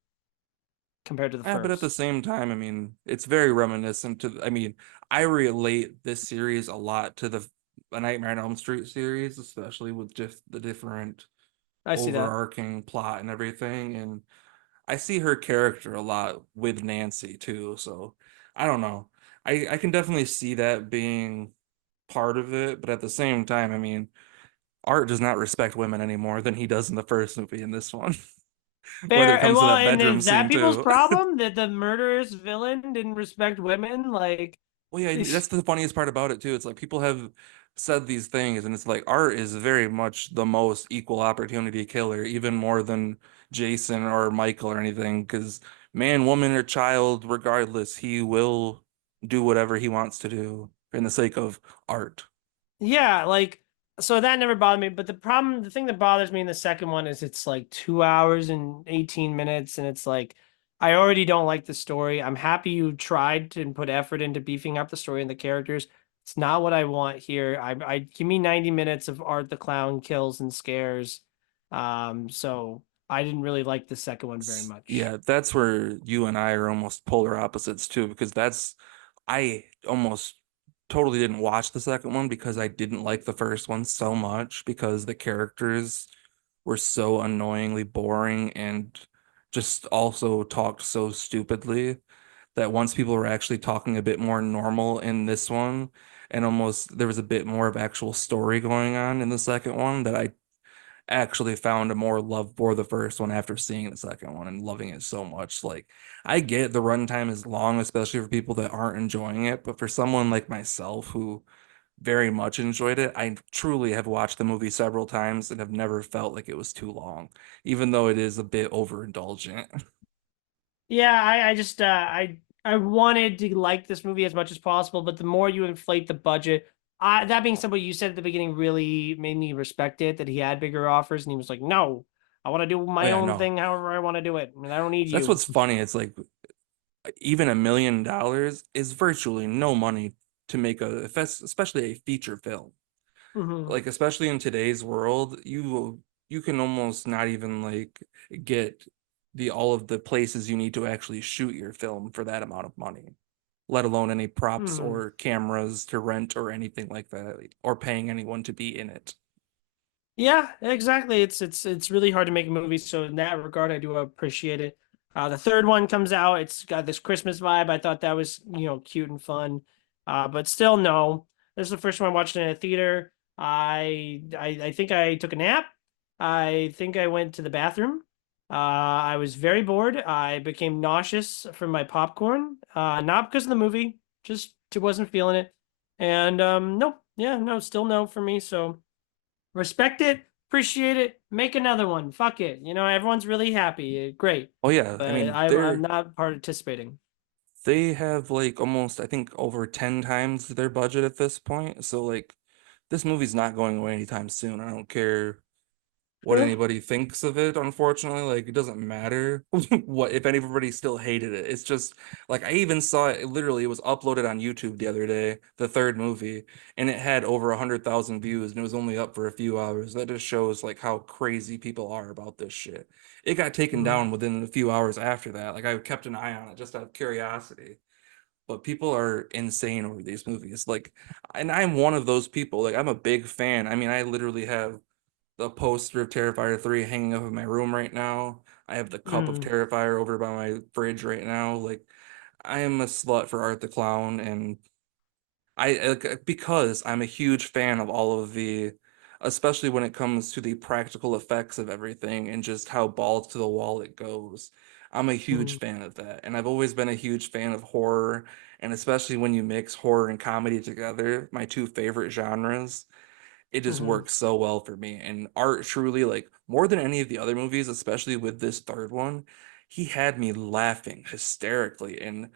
compared to the Yeah, but at the first. same time, I mean, it's very reminiscent to, I mean, I relate this series a lot to the A Nightmare on Elm Street series, especially with just the different I see that. overarching plot and everything. And I see her character a lot with Nancy too. So I don't know. I can definitely see that being part of it, but at the same time, I mean, Art does not respect women any more than he does in the first movie in this one, whether Fair. it And comes to well, that and bedroom is that scene people's too. problem that the murderous villain didn't respect women? Like, Well, yeah, that's the funniest part about it too. It's like people have said these things, and it's like Art is very much the most equal opportunity killer, even more than Jason or Michael or anything, because man, woman, or child, regardless, he will do whatever he wants to do in the sake of art. Yeah, like so that never bothered me. But the thing that bothers me in the second one is it's like 2 hours and 18 minutes, and it's like I already don't like the story. I'm happy you tried to put effort into beefing up the story and the characters. It's not what I want here. I give me 90 minutes of Art the Clown kills and scares. So I didn't really like the second one very much. Yeah, that's where you and I are almost polar opposites too, because I almost totally didn't watch the second one because I didn't like the first one so much because the characters were so annoyingly boring and just also talked so stupidly that once people were actually talking a bit more normal in this one and almost there was a bit more of actual story going on in the second one that I actually found a more love for the first one after seeing the second one and loving it so much. Like, I get the runtime is long, especially for people that aren't enjoying it, but for someone like myself who very much enjoyed it, I truly have watched the movie several times and have never felt like it was too long, even though it is a bit overindulgent. Yeah, I just I wanted to like this movie as much as possible, but the more you inflate the budget, that being said, what you said at the beginning really made me respect it that he had bigger offers and he was like, no, I want to do Oh my yeah, own no. thing however I want to do it, and I don't need That's you. what's funny. It's like even $1 million is virtually no money to make especially a feature film. Hmm. Like especially in today's world, you can almost not even like get the all of the places you need to actually shoot your film for that amount of money, let alone any props Hmm. or cameras to rent or anything like that, or paying anyone to be in it. Yeah, exactly. It's really hard to make movies, so in that regard, I do appreciate it. The third one comes out. It's got this Christmas vibe. I thought that was, cute and fun. But still, no. This is the first one I watched in a theater. I think I took a nap. I think I went to the bathroom. I was very bored. I became nauseous from my popcorn. Not because of the movie, just wasn't feeling it. And no, yeah, no, still no for me. So. Respect it, appreciate it, make another one. Fuck it. Everyone's really happy. Great. Oh yeah, I But mean I'm not participating. they have like almost I think over 10 times their budget at this point. So like this movie's not going away anytime soon. I don't care what Eh. anybody thinks of it, unfortunately. Like, it doesn't matter what if anybody still hated it. It's just like I even saw it, literally, it was uploaded on YouTube the other day, the third movie, and it had over 100,000 views and it was only up for a few hours. That just shows like how crazy people are about this shit. It got taken Mm, down within a few hours after that. Like, I kept an eye on it just out of curiosity. But people are insane over these movies. Like, and I'm one of those people. Like, I'm a big fan. I mean, I literally have the poster of Terrifier 3 hanging up in my room right now. I have the cup of mm, Terrifier over by my fridge right now. Like, I am a slut for Art the Clown, and because I'm a huge fan of all of especially when it comes to the practical effects of everything and just how balls to the wall it goes. I'm a huge mm, fan of that, and I've always been a huge fan of horror, and especially when you mix horror and comedy together, my two favorite genres, it just mm, works so well for me. And Art truly, like more than any of the other movies, especially with this third one, he had me laughing hysterically. And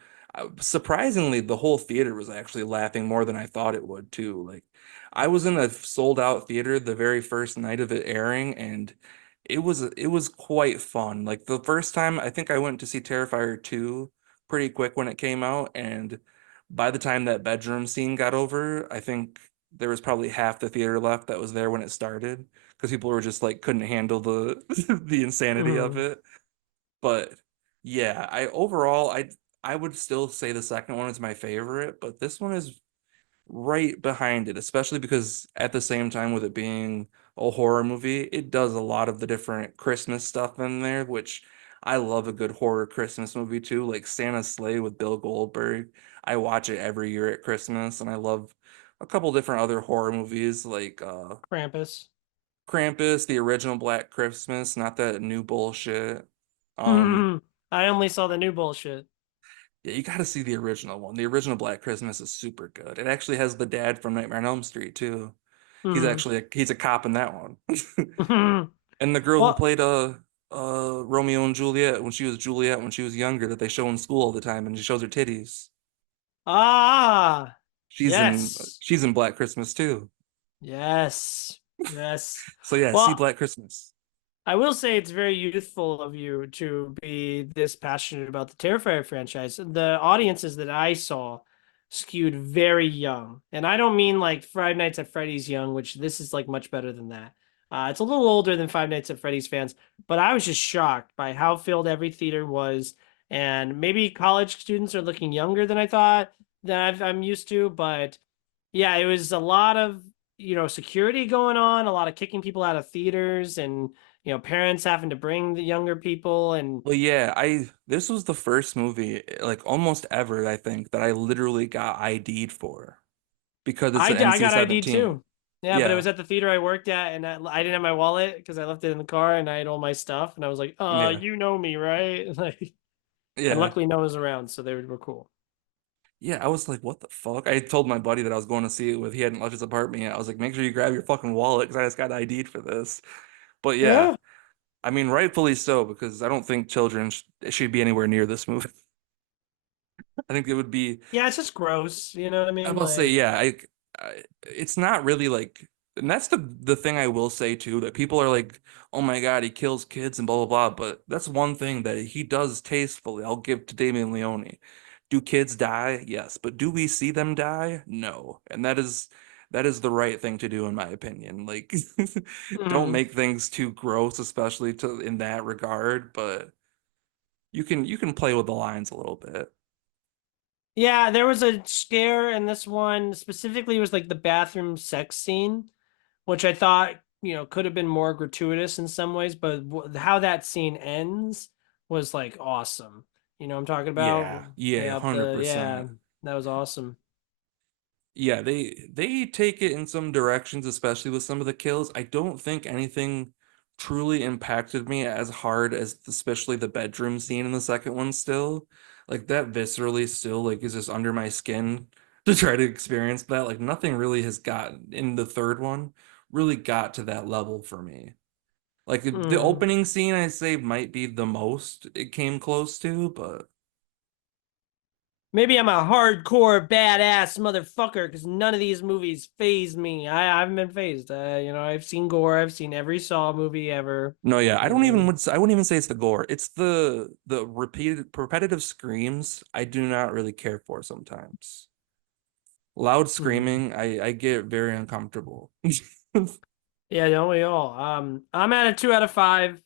surprisingly, the whole theater was actually laughing more than I thought it would too. Like I was in a sold out theater the very first night of it airing, and it was quite fun. Like the first time, I think I went to see Terrifier 2 pretty quick when it came out, and by the time that bedroom scene got over, I think there was probably half the theater left that was there when it started because people were just like couldn't handle the the insanity of mm. it. But yeah, I would still say the second one is my favorite, but this one is right behind it, especially because at the same time with it being a horror movie, it does a lot of the different Christmas stuff in there, which I love a good horror Christmas movie too, like Santa's Sleigh with Bill Goldberg. I watch it every year at Christmas, and I love a couple different other horror movies like Krampus. Krampus, the original Black Christmas, not that new bullshit. Um Mm. I only saw the new bullshit. yeah, you got to see the original one. The original Black Christmas is super good. It actually has the dad from Nightmare on Elm Street too. Mm. He's a cop in that one. And the girl who Well, played Romeo and Juliet when she was Juliet when she was younger that they show in school all the time and she shows her titties. Ah, yes, She's in Black Christmas too. yes, yes. So yeah, see Well, Black Christmas. I will say it's very youthful of you to be this passionate about the Terrifier franchise. The audiences that I saw skewed very young. And I don't mean like Five Nights at Freddy's young, which this is like much better than that. It's a little older than Five Nights at Freddy's fans, but I was just shocked by how filled every theater was. And maybe college students are looking younger than I thought I'm used to, but yeah, it was a lot of, security going on, a lot of kicking people out of theaters and parents having to bring the younger people and Well, yeah, I this was the first movie like almost ever I think that I literally got ID'd for because it's an I got ID NC-17. too. Yeah, but it Yeah, was at the theater I worked at and I didn't have my wallet because I left it in the car and I had all my stuff and I was like, yeah, you know me, right? Like, and yeah, luckily no one was around, so they were cool. yeah. I was like, what the fuck? I told my buddy that I was going to see it with. He hadn't left his apartment yet. I was like, make sure you grab your fucking wallet because I just got ID'd for this. But yeah, Yeah. I mean, rightfully so because I don't think children should be anywhere near this movie. I think it would be Yeah, it's just gross, you know what I I mean? will say, Like, yeah, it's not really like, and that's the thing I will say too, that people are like, oh my God, he kills kids and blah blah blah. But that's one thing that he does tastefully. I'll give to Damien Leone. Do kids die? Yes, but do we see them die? No, and that is the right thing to do in my opinion. Like, don't mm. make things too gross, especially to in that regard. But you can play with the lines a little bit. Yeah, there was a scare in this one specifically. It was like the bathroom sex scene, which I thought, could have been more gratuitous in some ways, but how that scene ends was like awesome. You know what I'm talking about? Yeah, yeah, Yeah, yeah, 100%. that was awesome. Yeah, they take it in some directions, especially with some of the kills. I don't think anything truly impacted me as hard as especially the bedroom scene in the second one still. Like that viscerally still like is just under my skin to try to experience that. Like nothing really has gotten in the third one really got to that level for me. Like the Mm. opening scene I say might be the most it came close to, but Maybe I'm a hardcore badass motherfucker because none of these movies phase me. I haven't been phased. I've seen gore. I've seen every Saw movie ever. no, yeah, You know. I wouldn't even say it's the gore. It's the repeated repetitive screams I do not really care for sometimes. Loud Hmm. screaming, I get very uncomfortable. Yeah, don't we all? I'm at a 2 out of 5.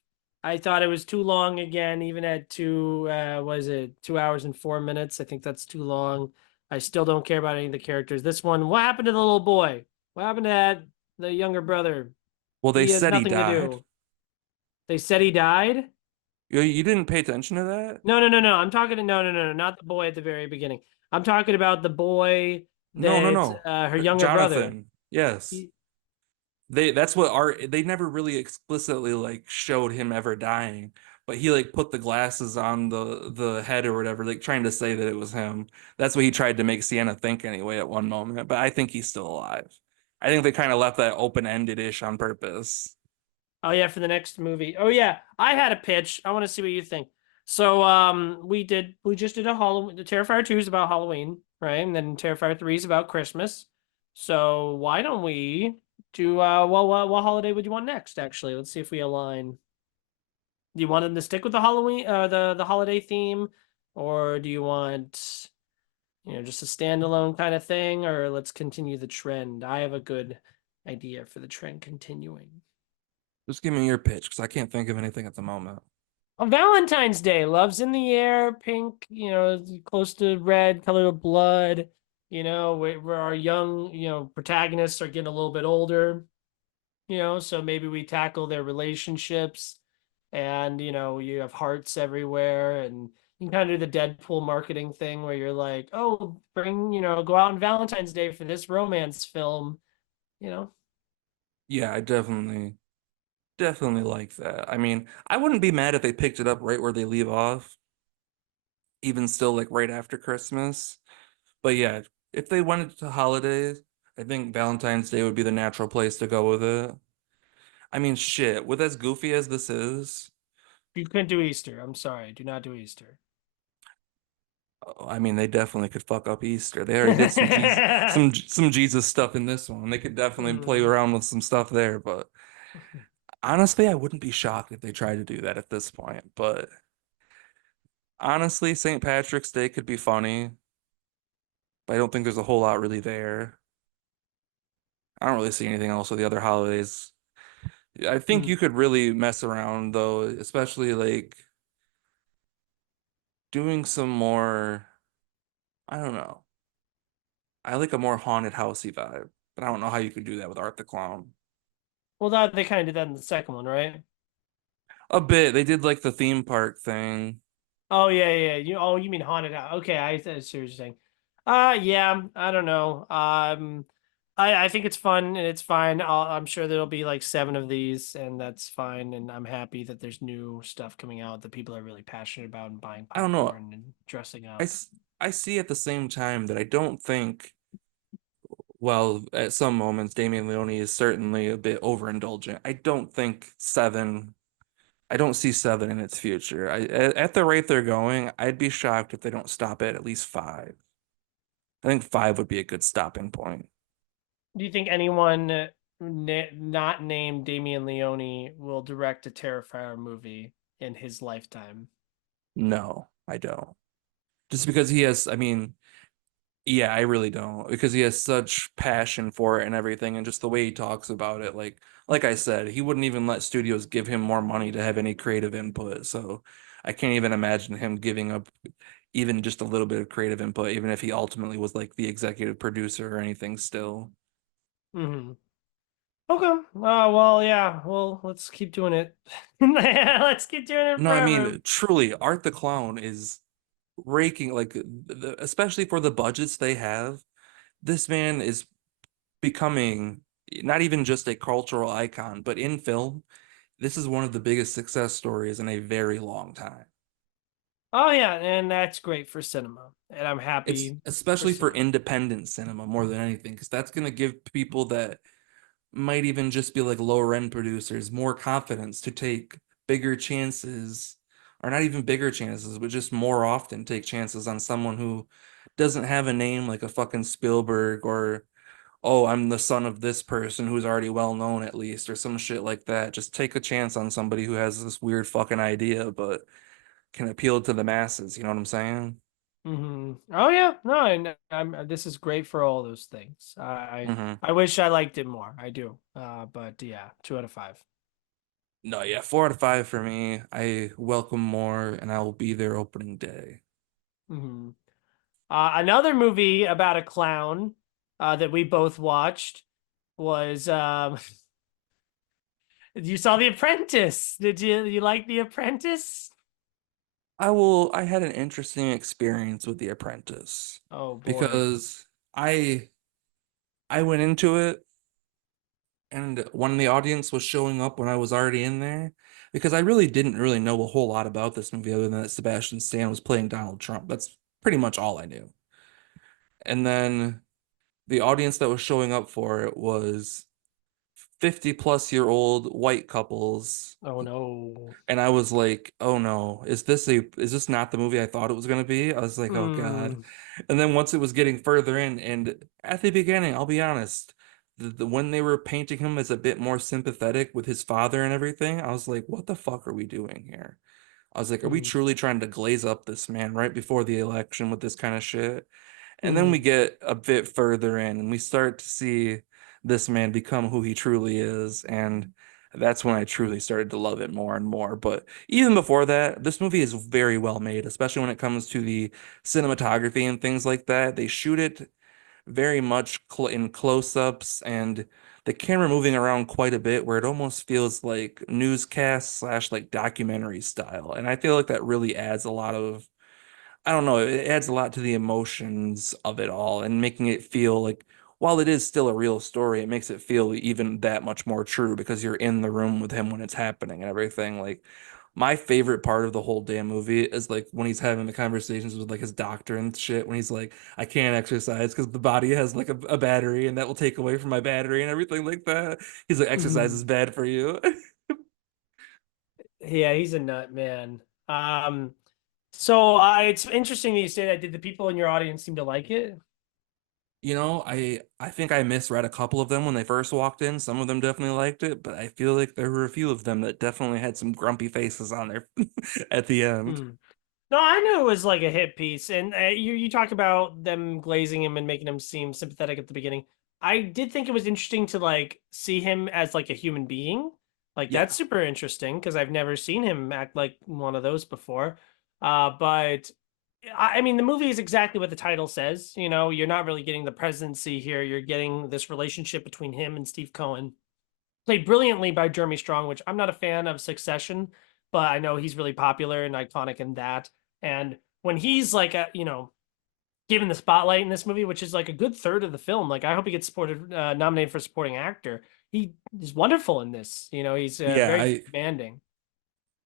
I thought it was too long again, even at was it 2 hours and 4 minutes? I think that's too long. I still don't care about any of the characters. This one, what happened to the little boy? What happened to the younger brother? Well, they He has said he nothing to died. do. They said he died? You didn't pay attention to that? No, no, no, no. I'm talking to no, no, no, no, not the boy at the very beginning. I'm talking about the boy No, no, that no. her younger brother. Jonathan. Yes. He, That's what art they never really explicitly like showed him ever dying, but he like put the glasses on the head or whatever, like trying to say that it was him. That's what he tried to make Sienna think anyway at one moment, but I think he's still alive. I think they kind of left that open-ended ish on purpose. Oh yeah, for the next movie. Oh yeah, I had a pitch. I want to see what you think. So we just did a Halloween. The Terrifier 2 is about Halloween, right? And then Terrifier 3 is about Christmas. So why don't we do what holiday would you want next actually? Let's see if we align. Do you want them to stick with the Halloween the holiday theme, or do you want just a standalone kind of thing, or let's continue the trend? I have a good idea for the trend continuing. Just give me your pitch because I can't think of anything at the moment. On Valentine's Day, love's in the air, pink, close to red, color of blood, where our young, protagonists are getting a little bit older, so maybe we tackle their relationships and, you have hearts everywhere and you can kind of do the Deadpool marketing thing where you're like, oh, go out on Valentine's Day for this romance film, you know? Yeah, I definitely like that. I mean, I wouldn't be mad if they picked it up right where they leave off, even still like right after Christmas. But yeah, if they went to holidays, I think Valentine's Day would be the natural place to go with it. I mean, shit, with as goofy as this is, You couldn't do Easter. I'm sorry. Do not do Easter. Oh, I mean, they definitely could fuck up Easter. They already did some Jesus stuff in this one. They could definitely play Mm. around with some stuff there, but honestly, I wouldn't be shocked if they tried to do that at this point. But honestly, St. Patrick's Day could be funny, but I don't think there's a whole lot really there. I don't really see anything else with the other holidays. I think Mm. you could really mess around though, especially like doing some more, I don't know. I like a more haunted housey vibe, but I don't know how you could do that with Art the Clown. Well, that they kind of did that in the second one, right? A bit. They did like the theme park thing. Oh yeah, yeah. You mean haunted house? Okay, I see what you're saying. Yeah. I don't know. I think it's fun and it's fine. I'm sure there'll be like 7 of these, and that's fine. And I'm happy that there's new stuff coming out that people are really passionate about and buying I don't know. popcorn and dressing I, up. s- I see at the same time that I don't think, well, at some moments, Damien Leone is certainly a bit overindulgent. I don't see 7 in its future. At the rate they're going, I'd be shocked if they don't stop at least 5. I think 5 would be a good stopping point. Do you think anyone not named Damien Leone will direct a Terrifier movie in his lifetime? No, I don't. Just because he has, I mean, yeah, I really don't because he has such passion for it and everything, and just the way he talks about it. Like I said, he wouldn't even let studios give him more money to have any creative input. So I can't even imagine him giving up even just a little bit of creative input, even if he ultimately was like the executive producer or anything still. Hmm. Okay. Well, yeah. Well, let's keep doing it. Let's keep doing it No, I forever. mean, truly, Art the Clown is raking, like, especially for the budgets they have. This man is becoming not even just a cultural icon, but in film, this is one of the biggest success stories in a very long time. Oh yeah, and that's great for cinema, and I'm It's happy for especially for cinema. independent cinema more than anything, because that's going to give people that might even just be like lower end producers more confidence to take bigger chances, or not even bigger chances, but just more often take chances on someone who doesn't have a name like a fucking Spielberg or oh, I'm the son of this person who's already well known at least, or some shit like that. Just take a chance on somebody who has this weird fucking idea, but can appeal to the masses. You know what I'm saying? Oh yeah, no, and this is great for all those things. Hmm. I wish I liked it more. I do. But yeah, 2 out of 5. No, yeah, 4 out of 5 for me. I welcome more, and I will be there opening day. Hmm. Another movie about a clown that we both watched was you saw The Apprentice. Did you like The Apprentice? I had an interesting experience with The Apprentice Oh boy. because I went into it and when the audience was showing up when I was already in there, because I really didn't really know a whole lot about this movie other than that Sebastian Stan was playing Donald Trump. That's pretty much all I knew. And then the audience that was showing up for it was 50 plus year old white couples. Oh no. And I was like, oh no, is this not the movie I thought it was gonna be? I was like, oh God. Hmm. And then once it was getting further in, and at the beginning, I'll be honest, when they were painting him as a bit more sympathetic with his father and everything, I was like, what the fuck are we doing here? I was like, are we Hmm. truly trying to glaze up this man right before the election with this kind of shit? And then Hmm. we get a bit further in and we start to see this man become who he truly is. And that's when I truly started to love it more and more. But even before that, this movie is very well made, especially when it comes to the cinematography and things like that. They shoot it very much in close-ups and the camera moving around quite a bit where it almost feels like newscast slash like documentary style. And I feel like that really adds a lot of I don't know, it adds a lot to the emotions of it all and making it feel like while it is still a real story, it makes it feel even that much more true because you're in the room with him when it's happening and everything. Like my favorite part of the whole damn movie is like when he's having the conversations with like his doctor and shit when he's like, I can't exercise because the body has like a battery and that will take away from my battery and everything like that. He's like, exercise Hmm. is bad for you. Yeah, he's a nut, man. So it's interesting that you say that. Did the people in your audience seem to like it? You know, I think I misread a couple of them when they first walked in. Some of them definitely liked it, but I feel like there were a few of them that definitely had some grumpy faces on their at the end. Hmm. No, I knew it was like a hit piece, and you talk about them glazing him and making him seem sympathetic at the beginning. I did think it was interesting to like see him as like a human being. Like Yeah. that's super interesting because I've never seen him act like one of those before. But I mean, the movie is exactly what the title says. You know, you're not really getting the presidency here. You're getting this relationship between him and Steve Cohen, played brilliantly by Jeremy Strong, which I'm not a fan of Succession, but I know he's really popular and iconic in that. And when he's like, given the spotlight in this movie, which is like a good third of the film, like I hope he gets nominated for supporting actor. He is wonderful in this. You know, he's Yeah, very I commanding.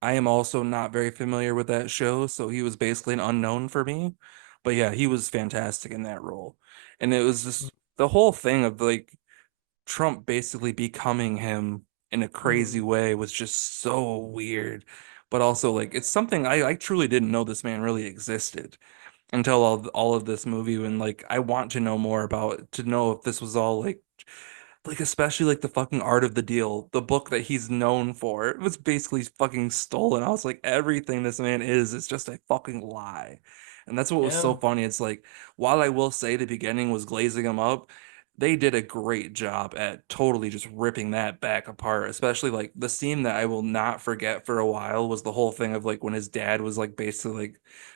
I am also not very familiar with that show, so he was basically an unknown for me. But yeah, he was fantastic in that role. And it was just the whole thing of like Trump basically becoming him in a crazy Mm. way was just so weird. But also like it's something I truly didn't know this man really existed until all of this movie, and like I want to know more about to know if this was all like especially like the fucking Art of the Deal, the book that he's known for. It was basically fucking stolen. I was like, everything this man is just a fucking lie. And that's what was so Yeah. funny. It's like, while I will say the beginning was glazing him up, they did a great job at totally just ripping that back apart. Especially like the scene that I will not forget for a while was the whole thing of like when his dad was like basically like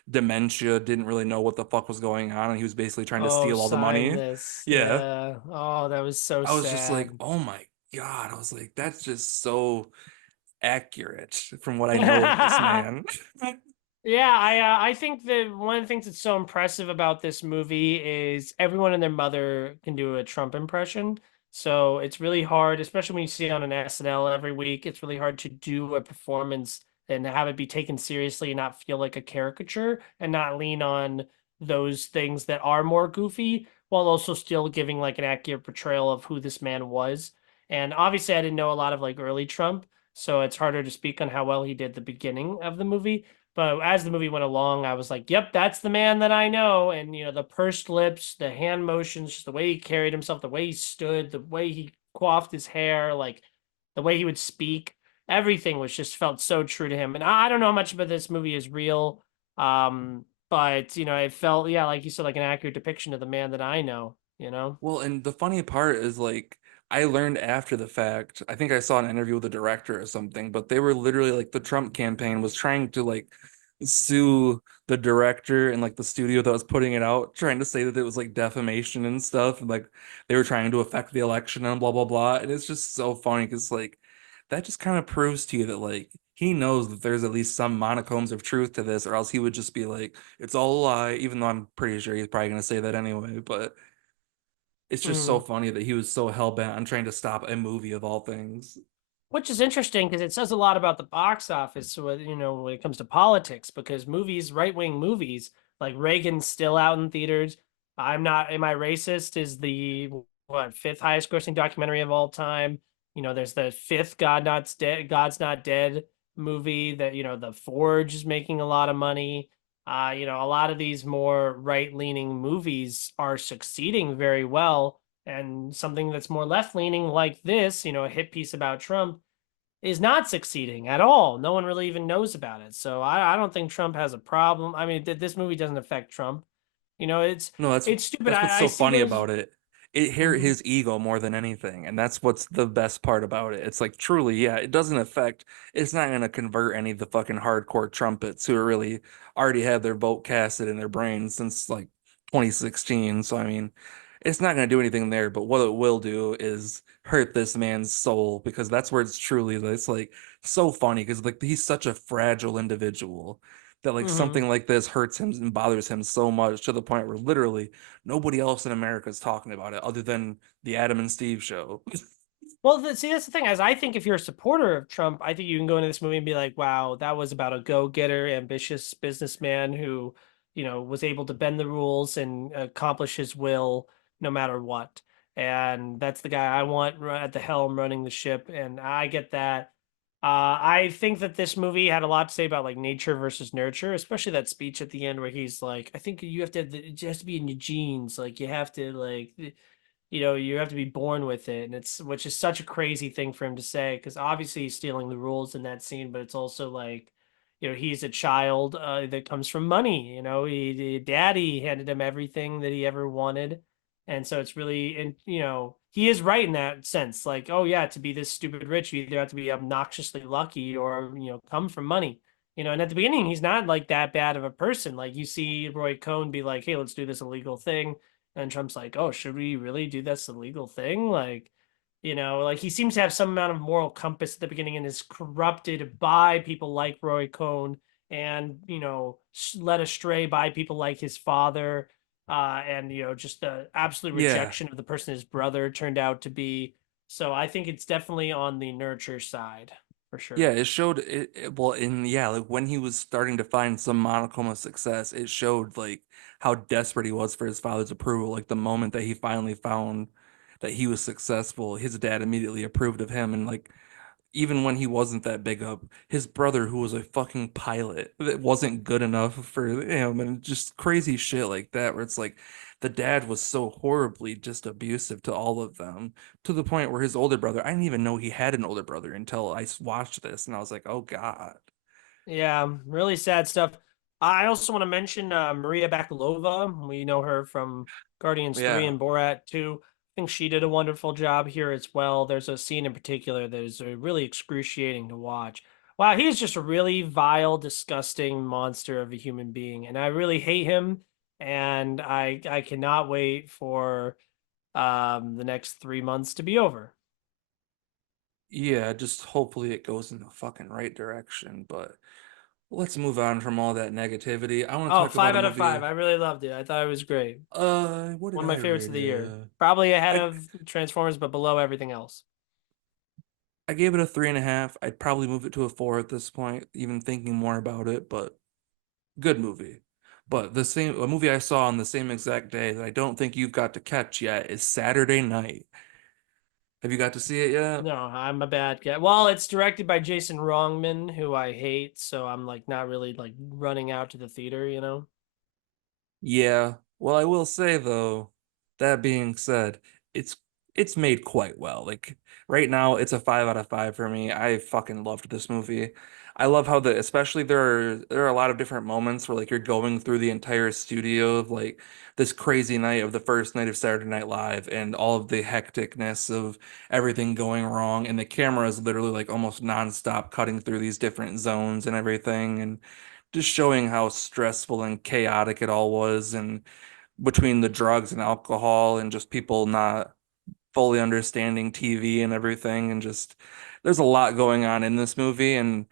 dementia, didn't really know what the fuck was going on, and he was basically trying to Oh, steal all the sign money. this. Yeah. Yeah. Oh, that was so I was just like, sad. oh my God. I was like, that's just so accurate from what I know of this man. Yeah, I think that one of the things that's so impressive about this movie is everyone and their mother can do a Trump impression. So it's really hard, especially when you see it on an SNL every week. It's really hard to do a performance and have it be taken seriously and not feel like a caricature and not lean on those things that are more goofy while also still giving like an accurate portrayal of who this man was. And obviously, I didn't know a lot of like early Trump, so it's harder to speak on how well he did the beginning of the movie. But as the movie went along, I was like, yep, that's the man that I know. And, you know, the pursed lips, the hand motions, just the way he carried himself, the way he stood, the way he coiffed his hair, like the way he would speak, everything was just felt so true to him. And I don't know how much of this movie is real. But, you know, it felt, yeah, like you said, like an accurate depiction of the man that I know, you know? Well, and the funny part is like I learned after the fact. I think I saw an interview with the director or something, but they were literally like the Trump campaign was trying to like sue the director and like the studio that was putting it out, trying to say that it was like defamation and stuff, and like they were trying to affect the election and blah blah blah. And it's just so funny because like that just kind of proves to you that like he knows that there's at least some monocombs of truth to this, or else he would just be like, it's all a lie, even though I'm pretty sure he's probably gonna say that anyway. But it's just so Mhm. funny that he was so hell bent on trying to stop a movie of all things. Which is interesting because it says a lot about the box office, you know, when it comes to politics, because movies, right-wing movies, like Reagan's still out in theaters. I'm not, Am I racist? Is the what fifth highest grossing documentary of all time. You know, there's the fifth God's Not Dead movie that, you know, The Forge is making a lot of money. You know, a lot of these more right-leaning movies are succeeding very well. And something that's more left-leaning like this, you know, a hit piece about Trump is not succeeding at all. No one really even knows about it. So I don't think Trump has a problem. I mean, this movie doesn't affect Trump. You know, No, it's stupid. that's what's I so see funny those. about it. It hurt Mhm. his ego more than anything, and that's what's the best part about it. It's like truly, yeah, it doesn't affect. It's not gonna convert any of the fucking hardcore trumpets who are really already had their vote casted in their brains since like 2016. So I mean, it's not gonna do anything there. But what it will do is hurt this man's soul because that's where it's like so funny because like he's such a fragile individual that like Mhm. something like this hurts him and bothers him so much to the point where literally nobody else in America is talking about it other than the Adam and Steve show. Well, see, that's the thing. As I think, if you're a supporter of Trump, I think you can go into this movie and be like, "Wow, that was about a go-getter, ambitious businessman who, you know, was able to bend the rules and accomplish his will no matter what." And that's the guy I want at the helm running the ship. And I get that. I think that this movie had a lot to say about like nature versus nurture, especially that speech at the end where he's like, "I think you have to, it has to be in your genes. Like you have to, like, you have to be born with it." And it's which is such a crazy thing for him to say because obviously he's stealing the rules in that scene, but it's also like, he's a child that comes from money. Daddy handed him everything that he ever wanted, and so it's really, and he is right in that sense. Like, oh yeah, to be this stupid rich, you either have to be obnoxiously lucky or come from money. And at the beginning, he's not like that bad of a person. Like you see Roy Cohn be like, "Hey, let's do this illegal thing." And Trump's like, "Oh, should we really do this illegal thing?" Like, like he seems to have some amount of moral compass at the beginning and is corrupted by people like Roy Cohn and, led astray by people like his father. And, just the absolute Yeah. rejection of the person his brother turned out to be. So I think it's definitely on the nurture side for Yeah, sure. it showed well in yeah, like when he was starting to find some modicum of success, it showed like how desperate he was for his father's approval. Like the moment that he finally found that he was successful, his dad immediately approved of him and like even when he wasn't that big up, his brother, who was a fucking pilot, that wasn't good enough for him, and just crazy shit like that, where it's like the dad was so horribly just abusive to all of them, to the point where his older brother, I didn't even know he had an older brother until watched this, and I was like, oh God. Yeah, really sad stuff. I also want to mention Maria Bakalova. We know her from Guardians 3 Yeah. and Borat 2. I think she did a wonderful job here as well. There's a scene in particular that is really excruciating to watch. Wow, he's just a really vile, disgusting monster of a human being, and I really hate him. And I cannot wait for the next 3 months to be over. Yeah, just hopefully it goes in the fucking right direction, but let's move on from all that negativity. I want to Oh, talk about five a out of movie. five. I really loved it. I thought it was great. What One did of my I favorites rate of the year. it? Probably ahead I of Transformers, but below everything else. I gave it a 3.5. I'd probably move it to a 4 at this point, even thinking more about it, but good movie. But a movie I saw on the same exact day that I don't think you've got to catch yet is Saturday Night. Have you got to see it yet? No, I'm a bad guy. Well, it's directed by Jason Wrongman, who I hate, so I'm like not really like running out to the theater. Yeah. Well, I will say though, that being said, it's it's made quite well. Like right now, it's a 5 out of 5 for me. I fucking loved this movie. I love how especially there are a lot of different moments where like you're going through the entire studio of like this crazy night of the first night of Saturday Night Live and all of the hecticness of everything going wrong, and the camera is literally like almost nonstop cutting through these different zones and everything, and just showing how stressful and chaotic it all was, and between the drugs and alcohol and just people not fully understanding TV and everything, and just there's a lot going on in this movie. And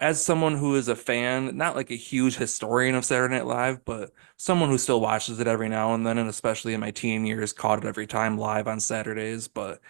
as someone who is a fan, not like a huge historian of Saturday Night Live, but someone who still watches it every now and then, and especially in my teen years, caught it every time live on Saturdays. But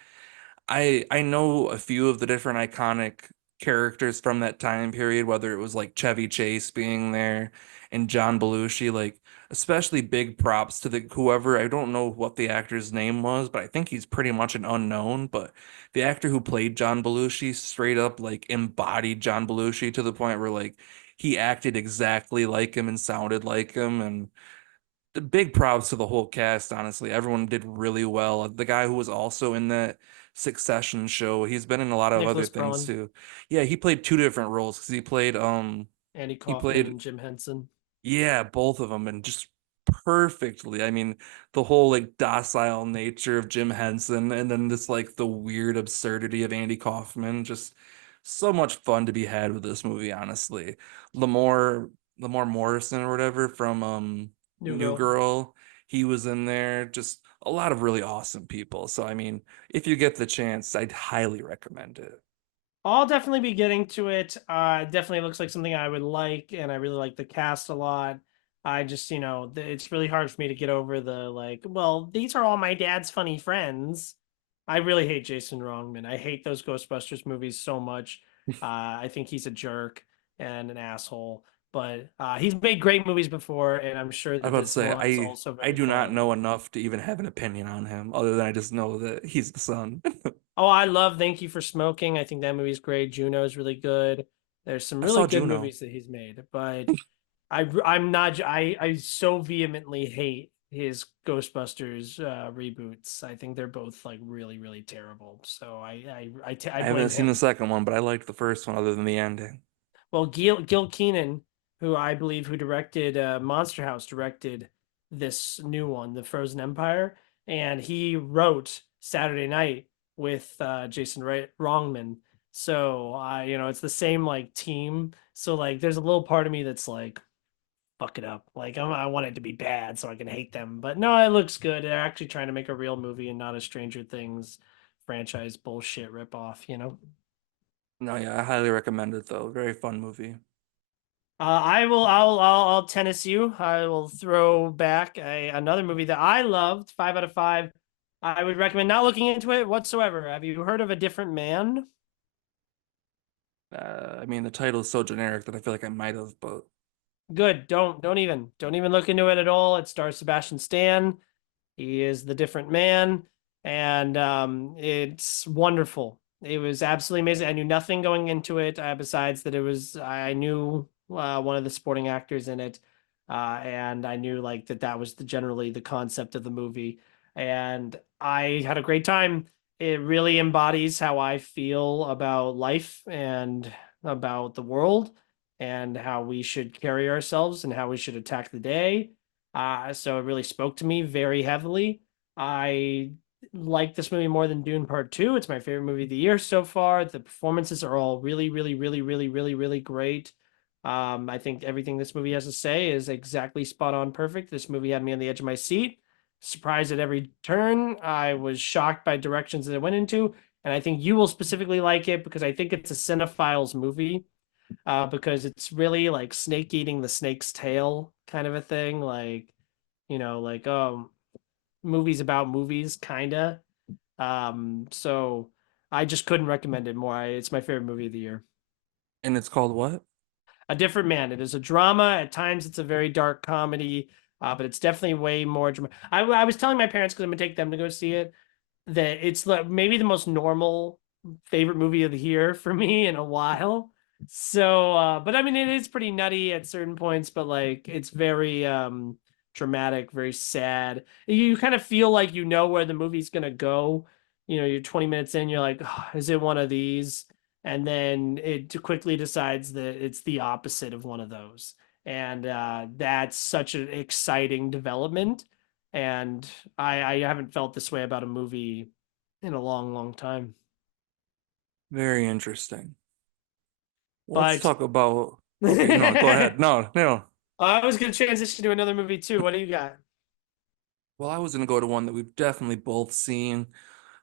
I know a few of the different iconic characters from that time period, whether it was like Chevy Chase being there and John Belushi, like especially big props to the whoever, I don't know what the actor's name was, but I think he's pretty much an unknown. But the actor who played John Belushi straight up like embodied John Belushi to the point where like he acted exactly like him and sounded like him. And the big props to the whole cast, honestly. Everyone did really well. The guy who was also in that Succession show, he's been in a lot of other Nicholas things Braun, too. Yeah, he played two different roles because Andy he Kaufman, played and Jim Henson. yeah, both of them, and just perfectly. I mean, the whole like docile nature of Jim Henson and then this like the weird absurdity of Andy Kaufman, just so much fun to be had with this movie, honestly. Lamore Morrison or whatever from New New Girl. Girl, he was in there. Just a lot of really awesome people. So I mean, if you get the chance, I'd highly recommend it. I'll definitely be getting to it. Definitely looks like something I would like, and I really like the cast a lot. I just, it's really hard for me to get over the like, well, these are all my dad's funny friends. I really hate Jason Wrongman. I hate those Ghostbusters movies so much. I think he's a jerk and an asshole, but he's made great movies before, and I'm sure I'm that about to this say one's also I very do not fun. know enough to even have an opinion on him, other than I just know that he's the son. Oh, I love Thank You for Smoking. I think that movie's great. Juno's really good. There's some I really saw good Juno. movies that he's made, but I'm not I so vehemently hate his Ghostbusters reboots. I think they're both like really terrible. So I I blame haven't seen the him. second one, but I liked the first one other than the ending. Well, Gil Keenan, who I believe who directed Monster House, directed this new one, The Frozen Empire, and he wrote Saturday Night with Jason Wrongman. So it's the same like team. So like, there's a little part of me that's like, fuck it up. Like I want it to be bad so I can hate them. But no, it looks good. They're actually trying to make a real movie and not a Stranger Things franchise bullshit ripoff. No, yeah, I highly recommend it though. Very fun movie. I'll tennis you. I will throw back another movie that I loved, 5 out of 5. I would recommend not looking into it whatsoever. Have you heard of A Different Man? I mean, the title is so generic that I feel like I might have, but Good. Don't even look into it at all. It stars Sebastian Stan. He is the different man, and it's wonderful. It was absolutely amazing. I knew nothing going into it besides that I knew one of the supporting actors in it, and I knew like that was generally the concept of the movie, and I had a great time. It really embodies how I feel about life and about the world and how we should carry ourselves and how we should attack the day. So it really spoke to me very heavily. I like this movie more than Dune Part 2. It's my favorite movie of the year so far. The performances are all really great. I think everything this movie has to say is exactly spot on perfect. This movie had me on the edge of my seat, surprised at every turn. I was shocked by directions that it went into, and I think you will specifically like it because I think it's a cinephiles movie because it's really like snake eating the snake's tail kind of a thing. Like movies about movies, kinda. So I just couldn't recommend it more. It's my favorite movie of the year. and it's called what? A Different Man. It is a drama. At times, it's a very dark comedy, but it's definitely way more dramatic. I was telling my parents because I'm gonna take them to go see it that it's maybe the most normal favorite movie of the year for me in a while. So, but I mean, it is pretty nutty at certain points, but like it's very dramatic, very sad. You kind of feel like you know where the movie's gonna go. You're 20 minutes in, you're like, oh, is it one of these? And then it quickly decides that it's the opposite of one of those. And that's such an exciting development and I haven't felt this way about a movie in a long time. Very interesting. Let's But talk about. Okay, no, go I ahead. No, no. was going to transition to another movie too. What do you got? Well, I was gonna go to one that we've definitely both seen.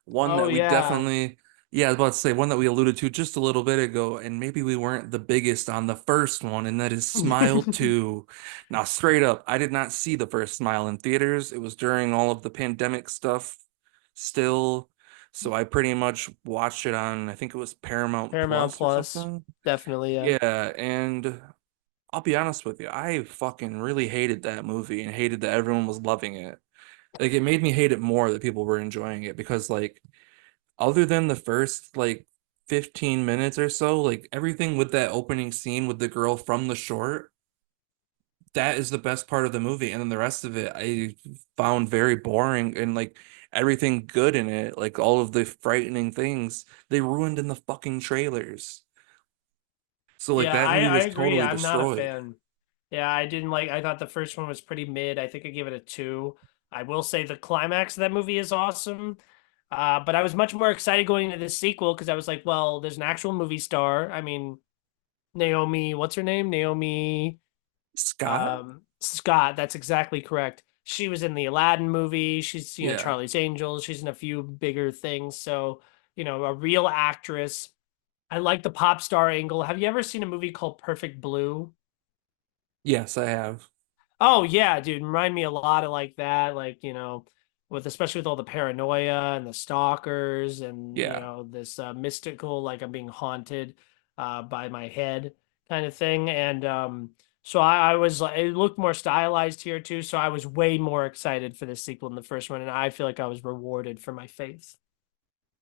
One Oh that we yeah. definitely, yeah, I was about to say one that we alluded to just a little bit ago, and maybe we weren't the biggest on the first one, and that is Smile 2. Now, straight up, I did not see the first Smile in theaters. It was during all of the pandemic stuff still. So I pretty much watched it on, I think it was Paramount Paramount Plus or Plus, something. definitely, yeah. Yeah, and I'll be honest with you, I fucking really hated that movie and hated that everyone was loving it. Like it made me hate it more that people were enjoying it because like other than the first like 15 minutes or so, like everything with that opening scene with the girl from the short, that is the best part of the movie. And then the rest of it I found very boring and like everything good in it, like all of the frightening things, they ruined in the fucking trailers. So like Yeah, that I movie I was agree. totally I'm not a destroyed. fan. Yeah, I didn't like I thought the first one was pretty mid. I think I gave it a 2. I will say the climax of that movie is awesome. But I was much more excited going into this sequel because I was like, well, there's an actual movie star. I mean, Naomi, what's her name? Naomi Scott? Scott, that's exactly correct. She was in the Aladdin movie. She's, Yeah. Charlie's Angels. She's in a few bigger things. So, a real actress. I like the pop star angle. Have you ever seen a movie called Perfect Blue? Yes, I have. Oh yeah, dude, remind me a lot of like that, like, with especially with all the paranoia and the stalkers and Yeah. this mystical like I'm being haunted by my head kind of thing. And so I was like it looked more stylized here too, so I was way more excited for this sequel than the first one, and I feel like I was rewarded for my faith.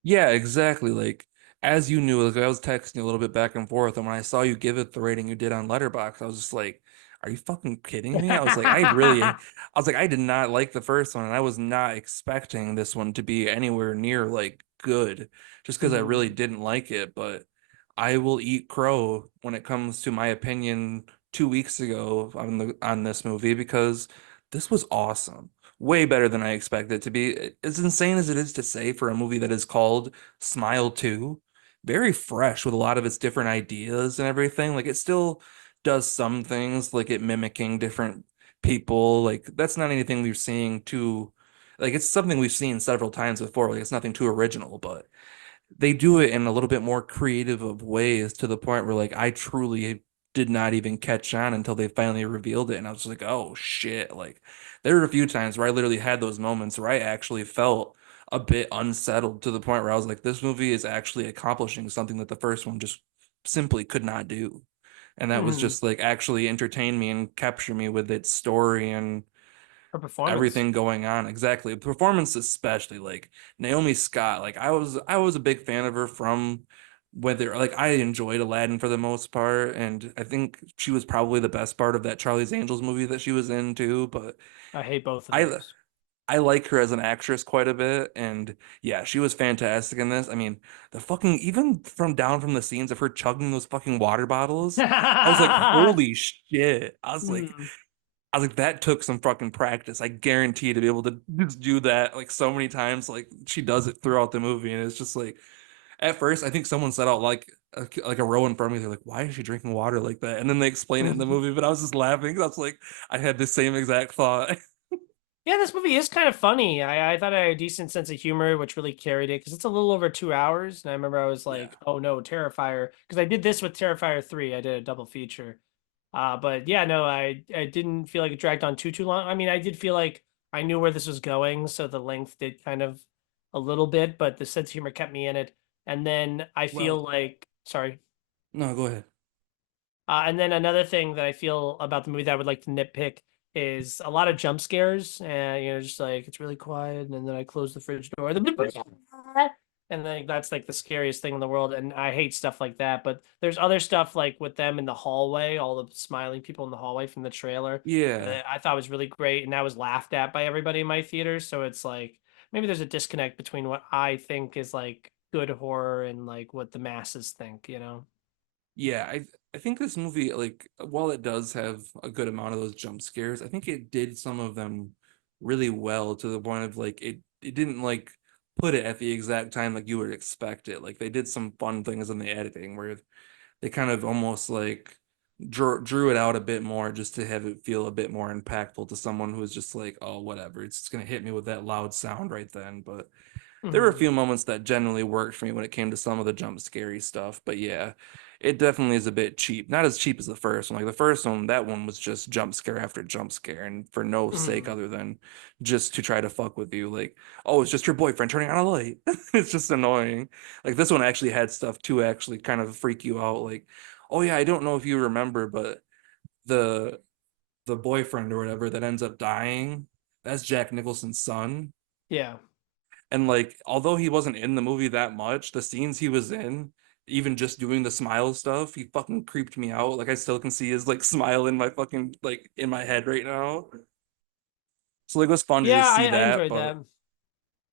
Yeah, exactly. Like as you knew, like I was texting you a little bit back and forth, and when I saw you give it the rating you did on Letterboxd, I was just like, "Are you fucking kidding me?" I was like, I did not like the first one, and I was not expecting this one to be anywhere near like good, just because I really Mhm. didn't like it. But I will eat crow when it comes to my opinion 2 weeks ago on this movie because this was awesome, way better than I expected it to be. As insane as it is to say for a movie that is called Smile 2, very fresh with a lot of its different ideas and everything. Like it still does some things, like it mimicking different people. Like that's not anything we're seeing too, like it's something we've seen several times before. Like it's nothing too original, but they do it in a little bit more creative of ways to the point where like I truly did not even catch on until they finally revealed it and I was like, "Oh shit." Like there were a few times where I literally had those moments where I actually felt a bit unsettled to the point where I was like, this movie is actually accomplishing something that the first one just simply could not do. And that was Mhm. just like actually entertain me and capture me with its story and Her performance. everything going on. Exactly. Performance especially like Naomi Scott. Like I was a big fan of her from whether like I enjoyed Aladdin for the most part and I think she was probably the best part of that Charlie's Angels movie that she was in too, but I hate both of I those. I like her as an actress quite a bit and yeah, she was fantastic in this. I mean, the fucking even from down from the scenes of her chugging those fucking water bottles, I was like, "Holy shit." Mhm. I was like, that took some fucking practice. I guarantee to be able to just do that like so many times. Like she does it throughout the movie, and it's just like at first I think someone said out like a row in front of me. They're like, "Why is she drinking water like that?" And then they explain it in the movie, but I was just laughing. I was like, I had the same exact thought. Yeah, this movie is kind of funny. I thought I had a decent sense of humor, which really carried it because it's a little over 2 hours. And I remember I was Yeah. like, "Oh no, Terrifier!" Because I did this with Terrifier 3. I did a double feature. But yeah, no, I didn't feel like it dragged on too long. I mean, I did feel like I knew where this was going, so the length did kind of a little bit, but the sense of humor kept me in it. And then I feel Well, like, sorry. no, go ahead. And then another thing that I feel about the movie that I would like to nitpick is a lot of jump scares, and just like it's really quiet, and then I close the fridge door, and then that's like the scariest thing in the world, and I hate stuff like that. But there's other stuff like with them in the hallway, all the smiling people in the hallway from the trailer, Yeah. that I thought was really great, and that was laughed at by everybody in my theater. So it's like maybe there's a disconnect between what I think is like good horror and like what the masses think. Yeah, I think this movie, like, while it does have a good amount of those jump scares, I think it did some of them really well to the point of like it didn't like put it at the exact time like you would expect it. Like they did some fun things in the editing where they kind of almost like drew it out a bit more just to have it feel a bit more impactful to someone who is just like, oh, whatever, it's just gonna hit me with that loud sound right then. But there were a Mhm. few moments that generally worked for me when it came to some of the jump scary stuff. But yeah, it definitely is a bit cheap. Not as cheap as the first one. Like the first one, that one was just jump scare after jump scare, and for no sake Mhm. other than just to try to fuck with you. Like, oh, it's just your boyfriend turning on a light. It's just annoying. Like this one actually had stuff to actually kind of freak you out. Like, oh yeah, I don't know if you remember, but the the boyfriend or whatever that ends up dying, that's Jack Nicholson's son. Yeah. And like, although he wasn't in the movie that much, the scenes he was in, even just doing the smile stuff, he fucking creeped me out. Like I still can see his like smile in my fucking like in my head right now. So like it was fun to Yeah, just I, see I that, enjoyed but that.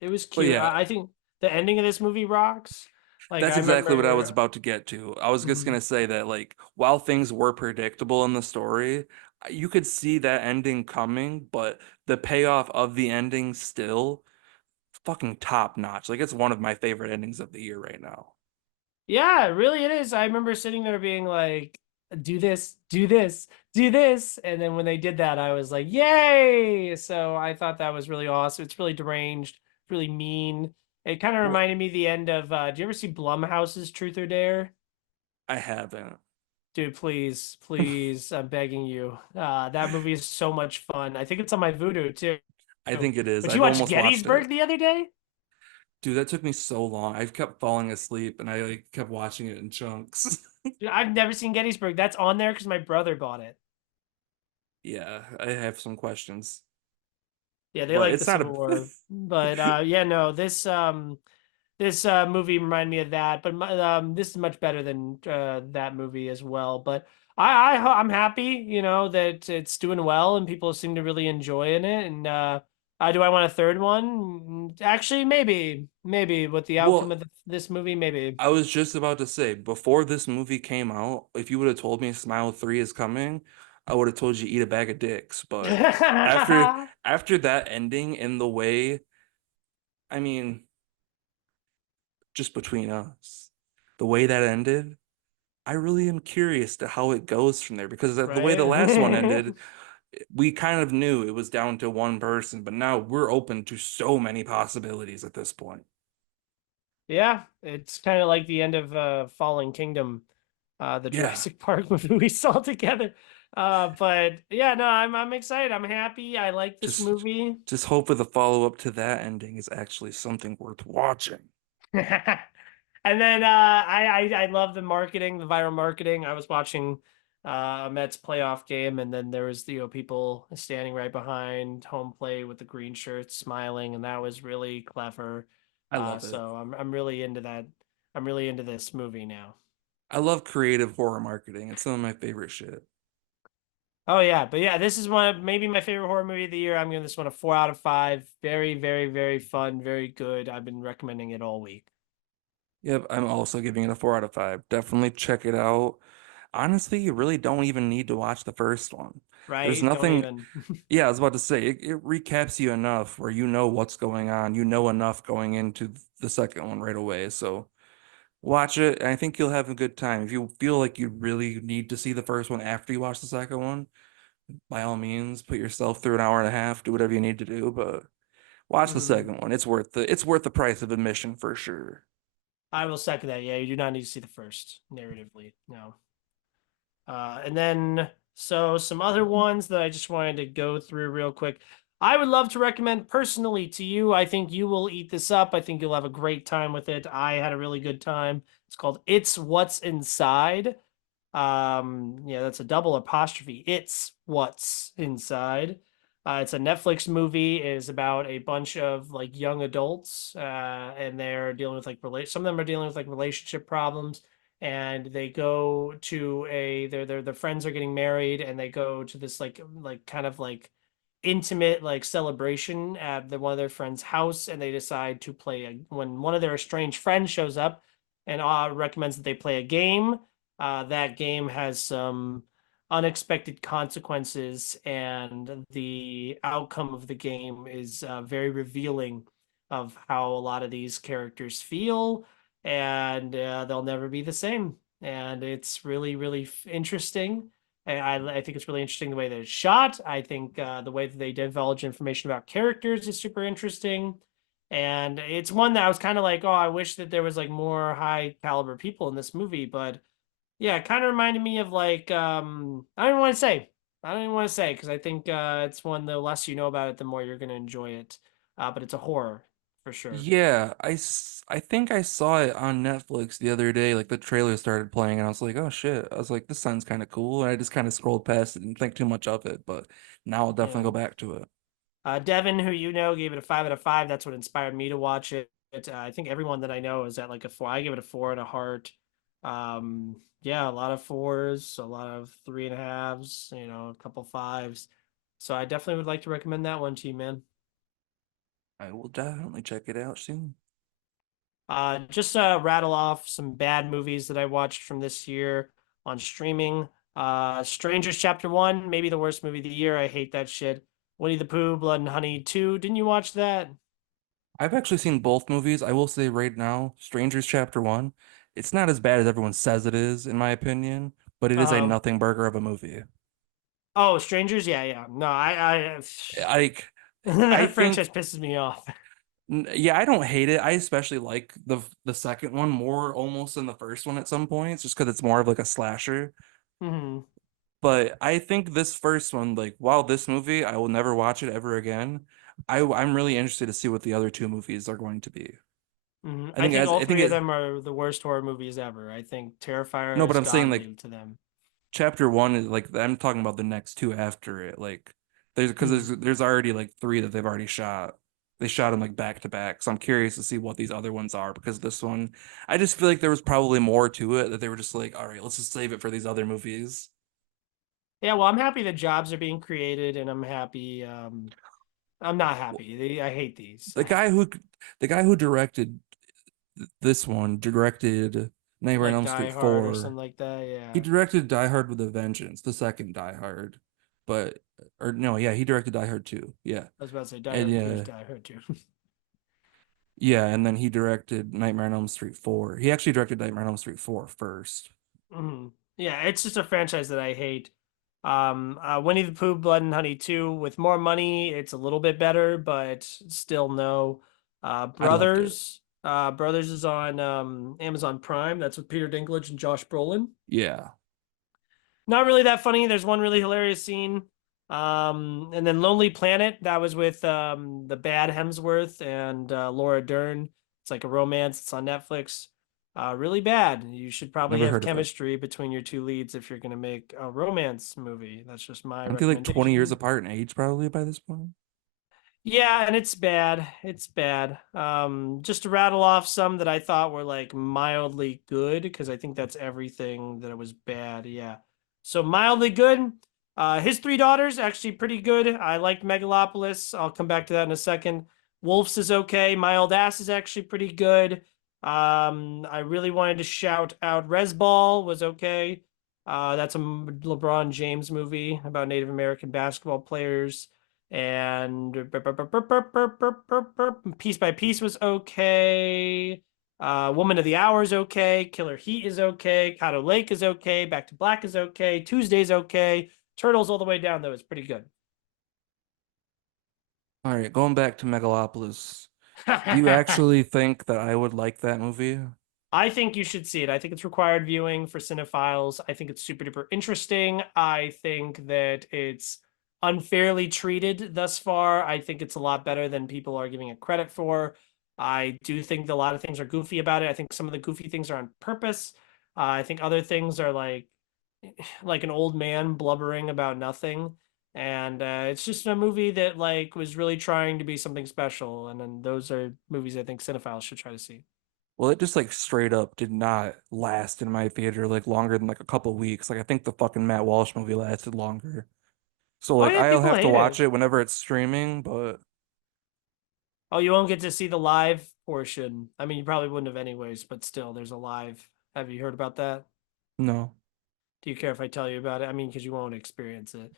It was but cute. yeah, I think the ending of this movie rocks. Like that's I exactly what I was remember. about to get to. I was just Mhm. gonna say that like while things were predictable in the story, you could see that ending coming, but the payoff of the ending still fucking top notch. Like it's one of my favorite endings of the year right now. Yeah, really it is. I remember sitting there being like, do this, do this, do this. And then when they did that, I was like, yay. So I thought that was really awesome. It's really deranged, really mean. It kind of Well, reminded me the end of do you ever see Blumhouse's Truth or Dare? I haven't. Dude, please, please, I'm begging you. That movie is so much fun. I think it's on my Vudu too. I think it is. But you I've watched almost watched it. Gettysburg the other day? Dude, that took me so long. I've kept falling asleep and I like kept watching it in chunks. Dude, I've never seen Gettysburg. That's on there because my brother bought it. Yeah, I have some questions. Yeah, they But like the it's not Civil a War. But yeah, no, this this movie reminded me of that, but this is much better than that movie as well. But I'm happy, that it's doing well and people seem to really enjoy it. And do I want a third one? Actually, maybe with the outcome Well, of this movie, maybe. I was just about to say, before this movie came out, if you would have told me Smile 3 is coming, I would have told you eat a bag of dicks. But after after that ending in the way, I mean, just between us, the way that ended, I really am curious to how it goes from there because the way the last one Right? ended, we kind of knew it was down to one person, but now we're open to so many possibilities at this point. Yeah, it's kind of like the end of Fallen Kingdom, the Yeah, Jurassic Park movie we saw together. But yeah, no, I'm excited. I'm happy. I like this just movie. just hope for the follow-up to that ending is actually something worth watching. And then I love the marketing, the viral marketing. I was watching a Mets playoff game, and then there was people standing right behind home plate with the green shirts, smiling, and that was really clever. I love it. So I'm really into that. I'm really into this movie now. I love creative horror marketing. It's some of my favorite shit. Oh yeah, but yeah, this is one of maybe my favorite horror movie of the year. I'm giving this one a 4 out of 5. Very, very, very fun, very good. I've been recommending it all week. Yep, I'm also giving it a 4 out of 5. Definitely check it out. Honestly, you really don't even need to watch the first one. There's Right? Don't nothing, even. yeah, I was about to say, it recaps you enough where you know what's going on. You know enough going into the second one right away. So watch it, and I think you'll have a good time. If you feel like you really need to see the first one after you watch the second one, by all means, put yourself through an hour and a half, do whatever you need to do, but watch the Mhm. second one. It's worth the price of admission for sure. I will second that. Yeah, you do not need to see the first narratively. No. And then, so some other ones that I just wanted to go through real quick. I would love to recommend personally to you. I think you will eat this up. I think you'll have a great time with it. I had a really good time. It's called It's What's Inside. Yeah, that's a double apostrophe. It's What's Inside. It's a Netflix movie. It is about a bunch of like young adults, and they're dealing with some of them are dealing with like relationship problems, and they go to their friends are getting married, and they go to this like kind of like intimate like celebration at one of their friends' house, and they decide to play when one of their estranged friends shows up and recommends that they play a game. That game has some unexpected consequences, and the outcome of the game is very revealing of how a lot of these characters feel, and they'll never be the same. And it's really, really interesting. I think it's really interesting the way that it's shot. I think the way that they divulge information about characters is super interesting. And it's one that I was kind of like, oh, I wish that there was like more high caliber people in this movie, but yeah, it kind of reminded me of like I don't even want to say. I don't even want to say because I think it's one the less you know about it, the more you're gonna enjoy it. But it's a horror for sure. Yeah, I think I saw it on Netflix the other day. Like the trailer started playing, and I was like, "Oh shit!" I was like, "This sounds kind of cool," and I just kind of scrolled past it and didn't think too much of it. But now I'll definitely Yeah. go back to it. Devin, who you know, gave it a 5 out of 5. That's what inspired me to watch it. I think everyone that I know is at like a 4. I give it a 4 and a heart. Yeah, a lot of 4s, a lot of 3.5s, a couple 5s. So I definitely would like to recommend that one to you, man. I will definitely check it out soon. Just rattle off some bad movies that I watched from this year on streaming. Strangers Chapter 1, maybe the worst movie of the year. I hate that shit. Winnie the Pooh, Blood and Honey 2. Didn't you watch that? I've actually seen both movies. I will say right now, Strangers Chapter 1, it's not as bad as everyone says it is, in my opinion, but it is a Uh-huh. nothing burger of a movie. Oh, Strangers? Yeah, yeah. No, Like, I that think franchise pisses me off. Yeah, I don't hate it. I especially like the second one more almost than the first one at some points, just because it's more of like a slasher. Hmm. But I think this first one, like, while this movie, I will never watch it ever again. I'm really interested to see what the other two movies are going to be. I I think think as all I think three of it them are the worst horror movies ever. I think no, Terrifier but is I'm saying God like leave to them. chapter one is like I'm talking about the next two after it. Like there's because Hmm. there's already like three that they've already shot. they shot them like back to back. So I'm curious to see what these other ones are because this one, I just feel like there was probably more to it that they were just like, all right, let's just save it for these other movies. Yeah, well, I'm happy that jobs are being created, and I'm happy. I'm not happy. I hate these. The guy who the guy who directed this one directed Nightmare on Like Elm Die Street Hard or 4. something like that. He Yeah, directed Die Hard with a Vengeance, the second Die Hard. But or no, yeah, he directed Die Hard 2. Yeah. I was about to say Die And Hard 2 is yeah, Die Hard 2. yeah, and then he directed Nightmare on Elm Street 4. He actually directed Nightmare on Elm Street 4 first. Yeah, it's just a franchise that I hate. Winnie the Pooh, Blood and Honey 2 with more money, it's a little bit better, but still no. I loved it. Brothers is on Amazon Prime. That's with Peter Dinklage and Josh Brolin. Yeah. Not really that funny. There's one really hilarious scene. And then Lonely Planet, that was with the bad Hemsworth and Laura Dern. It's like a romance. It's on Netflix. Really bad. You should probably Never have heard of it. chemistry between your two leads if you're going to make a romance movie. That's just my Aren't they like 20 years recommendation. apart in age probably by this point? Yeah, and it's bad. It's bad. Just to rattle off some that I thought were like mildly good, because I think that's everything that it was bad. Yeah. So mildly good. His Three Daughters, actually pretty good. I liked Megalopolis. I'll come back to that in a second. Wolves is okay. My Old Ass is actually pretty good. I really wanted to shout out Resball was okay. That's a LeBron James movie about Native American basketball players. And Piece by Piece was okay. Woman of the Hour is okay. Killer Heat is okay. Kato Lake is okay. Back to Black is okay. Tuesday's okay. Turtles all the way down though is pretty good. All right, going back to Megalopolis. Do you actually think that I would like that movie? I think you should see it. I think it's required viewing for cinephiles. I think it's super duper interesting. I think that it's unfairly treated thus far. I think it's a lot better than people are giving it credit for. I do think that a lot of things are goofy about it. I think some of the goofy things are on purpose. I think other things are like an old man blubbering about nothing. And it's just a movie that like was really trying to be something special. And then those are movies I think cinephiles should try to see. Well, it just like straight up did not last in my theater like longer than like a couple weeks. Like I think the fucking Matt Walsh movie lasted longer. So Oh like yeah, I'll people have to hate watch it. it whenever it's streaming, but Oh, you won't get to see the live portion. I mean, you probably wouldn't have anyways, but still, there's a live. Have you heard about that? no. Do you care if I tell you about it? I mean, because you won't experience it.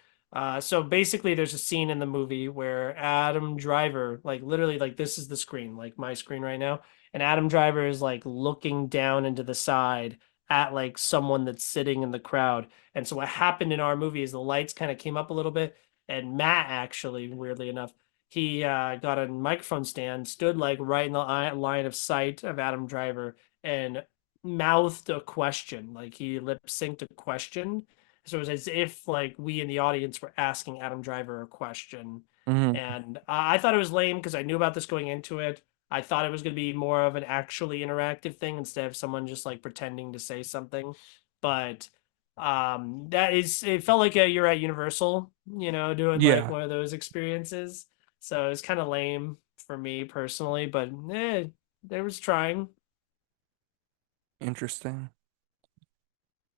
So basically, there's a scene in the movie where Adam Driver, like literally, like this is the screen, like my screen right now, and Adam Driver is like looking down into the side at like someone that's sitting in the crowd. And so what happened in our movie is the lights kind of came up a little bit, and Matt actually, weirdly enough, he got a microphone stand, stood like right in the line of sight of Adam Driver, and mouthed a question, like he lip synced a question. So it was as if like we in the audience were asking Adam Driver a question. Hmm. And I thought it was lame because I knew about this going into it. I thought it was going to be more of an actually interactive thing instead of someone just like pretending to say something. But that is, it felt like you're at Universal, doing like Yeah, one of those experiences. So it's kind of lame for me personally, but there was trying. interesting.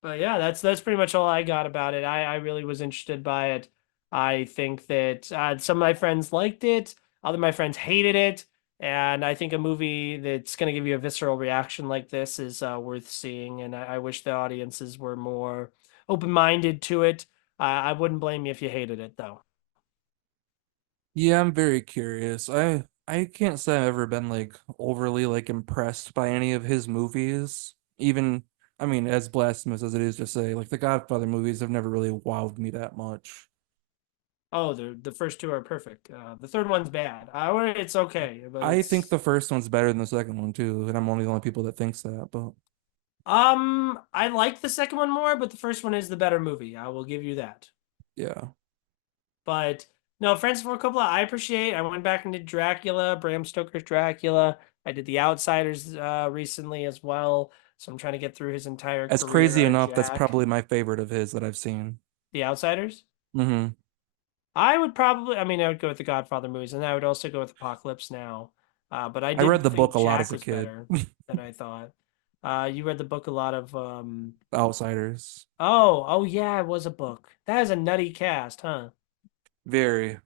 But yeah, that's pretty much all I got about it. I really was interested by it. I think that some of my friends liked it, other of my friends hated it, and I think a movie that's going to give you a visceral reaction like this is worth seeing. And I wish the audiences were more open-minded to it. I wouldn't blame you if you hated it, though. Yeah, I'm very curious. I can't say I've ever been like overly like impressed by any of his movies. Even I mean, as blasphemous as it is to say, like the Godfather movies have never really wowed me that much. Oh, the first two are perfect. The third one's bad. It's okay, but I think it's the first one's better than the second one too, and I'm one of the only people that thinks that, but I like the second one more, but the first one is the better movie. I will give you that. yeah. But no, Francis Ford Coppola, I appreciate. I went back and did Dracula, Bram Stoker's Dracula. I did The Outsiders recently as well. So I'm trying to get through his entire As career crazy on enough, that's Jack. probably my favorite of his that I've seen. The Outsiders? Hmm. I would probably, I mean, I would go with the Godfather movies, and I would also go with Apocalypse Now. But I I read did the think book a lot as Jack a was kid. better than I thought. You read the book a lot of Outsiders. oh yeah, it was a book. That is a nutty cast, huh? Very.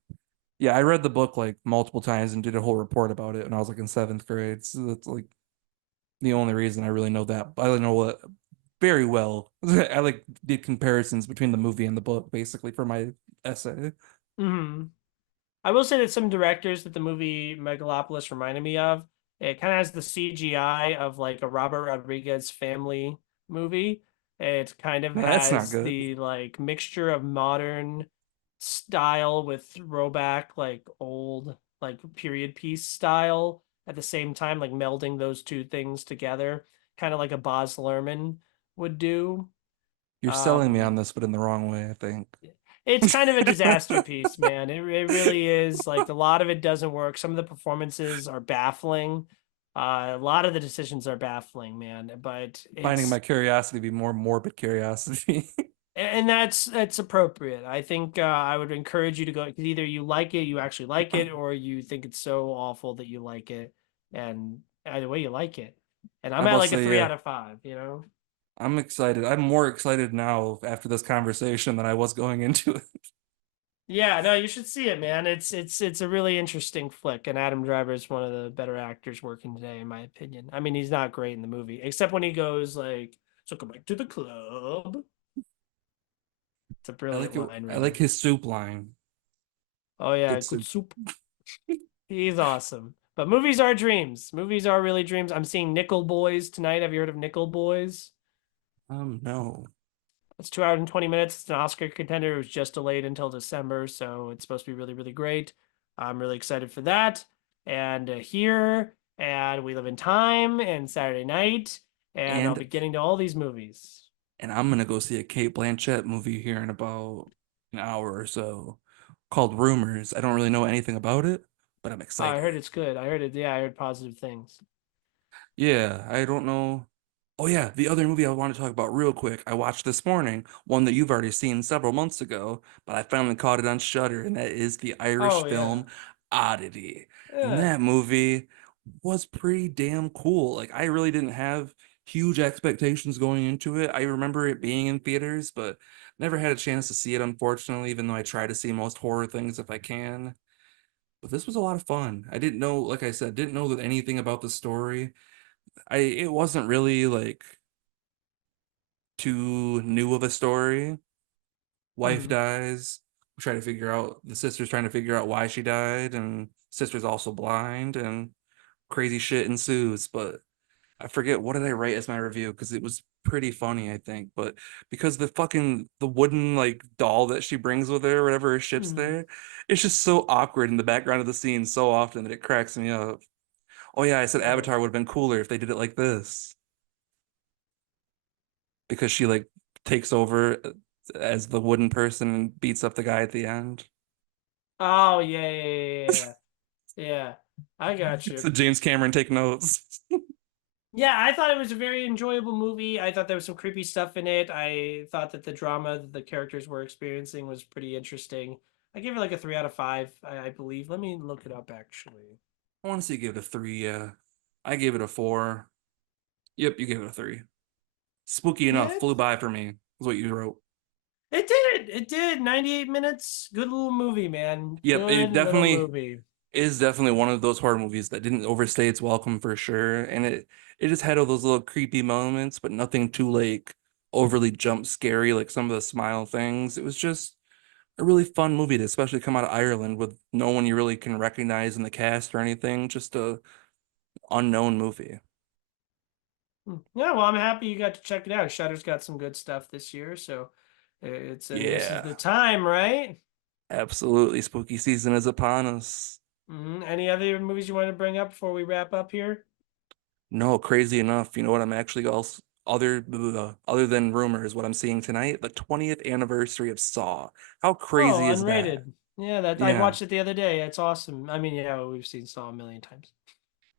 Yeah, I read the book like multiple times and did a whole report about it when I was like in seventh grade. So that's like the only reason I really know that. I really know what very well. I like did comparisons between the movie and the book basically for my essay. Hmm. I will say that some directors that the movie Megalopolis reminded me of, it kind of has the CGI of like a Robert Rodriguez family movie. It kind of No, that's not has good. the like mixture of modern style with throwback, like old, like period piece style at the same time, like melding those two things together, kind of like a Baz Luhrmann would do. You're selling me on Um, this, but in the wrong way, I think. it's kind of a disaster piece, man. It really is. Like a lot of it doesn't work. Some of the performances are baffling. A lot of the decisions are baffling, man. But Finding my it's curiosity be more morbid curiosity. and that's appropriate. I think I would encourage you to go because either you like it, you actually like it, or you think it's so awful that you like it. And either way, you like it. And I'm I at must like a say, three out of five. You know. I'm excited. I'm more excited now after this conversation than I was going into it. Yeah, no, you should see it, man. It's a really interesting flick, and Adam Driver is one of the better actors working today, in my opinion. I mean, he's not great in the movie, except when he goes like, "So come back to the club." It's a I brilliant like it. line, I like really. his soup line. Oh yeah, Good good soup. soup. He's awesome. But movies are dreams. Movies are really dreams. I'm seeing Nickel Boys tonight. Have you heard of Nickel Boys? No. It's 2 hours and 20 minutes. It's an Oscar contender. It was just delayed until December, so it's supposed to be really, really great. I'm really excited for that. And here, and We Live in Time, and Saturday Night, and I'll And be getting to all these movies. I'm gonna go see a Kate Blanchett movie here in about an hour or so called Rumors. I don't really know anything about it, but I'm Oh, I heard excited. it's good. I heard it. Yeah, I heard positive things. Yeah, I don't know. Oh yeah, the other movie I want to talk about real quick. I watched this morning, one that you've already seen several months ago, but I finally caught it on Shudder, and that is the Irish Oh yeah, film Oddity. And yeah. that movie was pretty damn cool. Like I really didn't have huge expectations going into it. I remember it being in theaters, but never had a chance to see it, unfortunately, even though I try to see most horror things if I can. But this was a lot of fun. I didn't know, like I said, didn't know that anything about the story. It wasn't really like too new of a story. Wife Hmm. dies. We try to figure out the sister's trying to figure out why she died, and sister's also blind, and crazy shit ensues. But I forget what did I write as my review because it was pretty funny, I think. But because the wooden like doll that she brings with her, whatever her ship's Hmm. there, it's just so awkward in the background of the scene so often that it cracks me up. Oh yeah, I said Oh. Avatar would have been cooler if they did it like this. Because she like takes over as the wooden person and beats up the guy at the end. Oh yeah, yeah, yeah, yeah. Yeah, I got you. So James Cameron take notes. Yeah, I thought it was a very enjoyable movie. I thought there was some creepy stuff in it. I thought that the drama that the characters were experiencing was pretty interesting. I gave it like a 3 out of 5, I believe. Let me look it up actually. I want to say give it a three. Yeah, I gave it a four. Yep, you gave it a three. Spooky Yeah, enough, flew by for me. Is what you wrote. it did. It did. 98 minutes. Good little movie, man. Yep, Good it little definitely movie. is definitely one of those horror movies that didn't overstay its welcome for sure, and it just had all those little creepy moments, but nothing too like overly jump scary like some of the smile things. It was just a really fun movie to especially come out of Ireland with no one you really can recognize in the cast or anything, just a unknown movie. Yeah, well, I'm happy you got to check it out. Shutter's got some good stuff this year, so this is the Yeah, time, right? absolutely. Spooky season is upon us. Any other movies you want to bring up before we wrap up here? No, crazy enough. You know what I'm actually also other than rumors, what I'm seeing tonight, the 20th anniversary of Saw. How Oh, crazy is that? Unrated. Yeah, that I Yeah. watched it the other day. It's awesome. I mean, yeah, we've seen Saw a million times.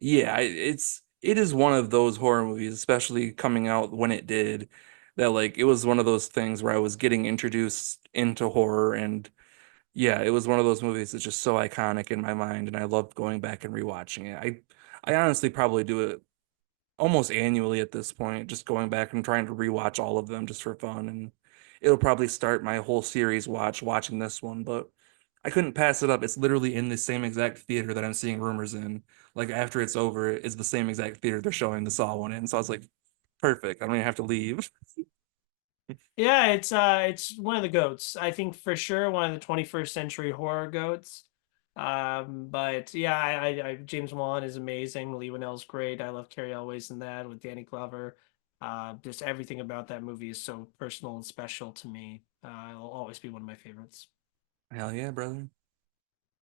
Yeah, it is one of those horror movies, especially coming out when it did, that like it was one of those things where I was getting introduced into horror and Yeah, it was one of those movies that's just so iconic in my mind, and I loved going back and rewatching it. I honestly probably do it almost annually at this point, just going back and trying to rewatch all of them just for fun. And it'll probably start my whole series watching this one, but I couldn't pass it up. It's literally in the same exact theater that I'm seeing rumors in. Like after it's over, it's the same exact theater they're showing the Saw one in. So I was like, perfect. I don't even have to leave. Yeah, it's one of the goats. I think for sure one of the 21st century horror goats. But yeah, James Wan is amazing. Lee Winnell's great. I love Carrie Elways in that with Danny Glover. Just everything about that movie is so personal and special to me. It'll always be one of my favorites. Hell yeah, brother.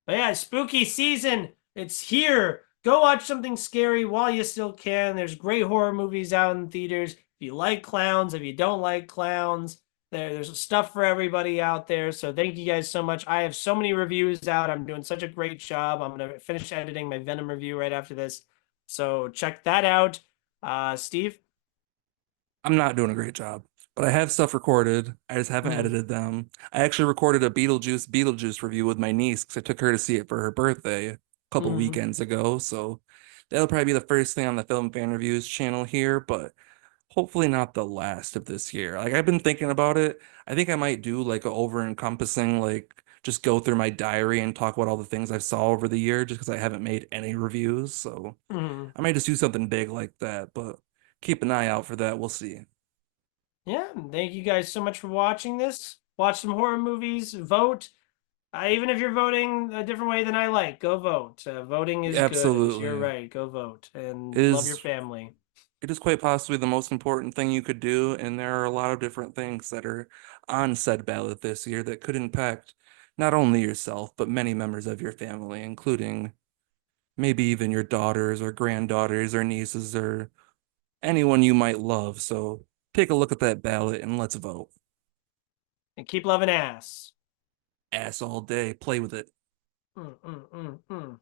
But yeah, spooky season. It's here. Go watch something scary while you still can. There's great horror movies out in theaters. If you like clowns, if you don't like clowns, there's stuff for everybody out there. So thank you guys so much. I have so many reviews out. I'm doing such a great job. I'm gonna finish editing my Venom review right after this. So check that out. Steve. I'm not doing a great job, but I have stuff recorded. I just haven't Hmm. edited them. I actually recorded a Beetlejuice review with my niece because I took her to see it for her birthday a couple Hmm. weekends ago. So that'll probably be the first thing on the Film Fan Reviews channel here, but hopefully not the last of this year. Like I've been thinking about it. I think I might do like a over encompassing, like just go through my diary and talk about all the things I saw over the year just because I haven't made any reviews. So Hmm. I might just do something big like that, but keep an eye out for that. We'll see. Yeah. Thank you guys so much for watching this. Watch some horror movies. Vote. Even if you're voting a different way than I like, go vote. Voting is good. You're Absolutely. right. Go vote It and love your is family. it is quite possibly the most important thing you could do, and there are a lot of different things that are on said ballot this year that could impact not only yourself, but many members of your family, including maybe even your daughters or granddaughters or nieces or anyone you might love. So take a look at that ballot and let's vote. And keep loving ass. Ass all day, play with it. Mm, mm, mm, mm.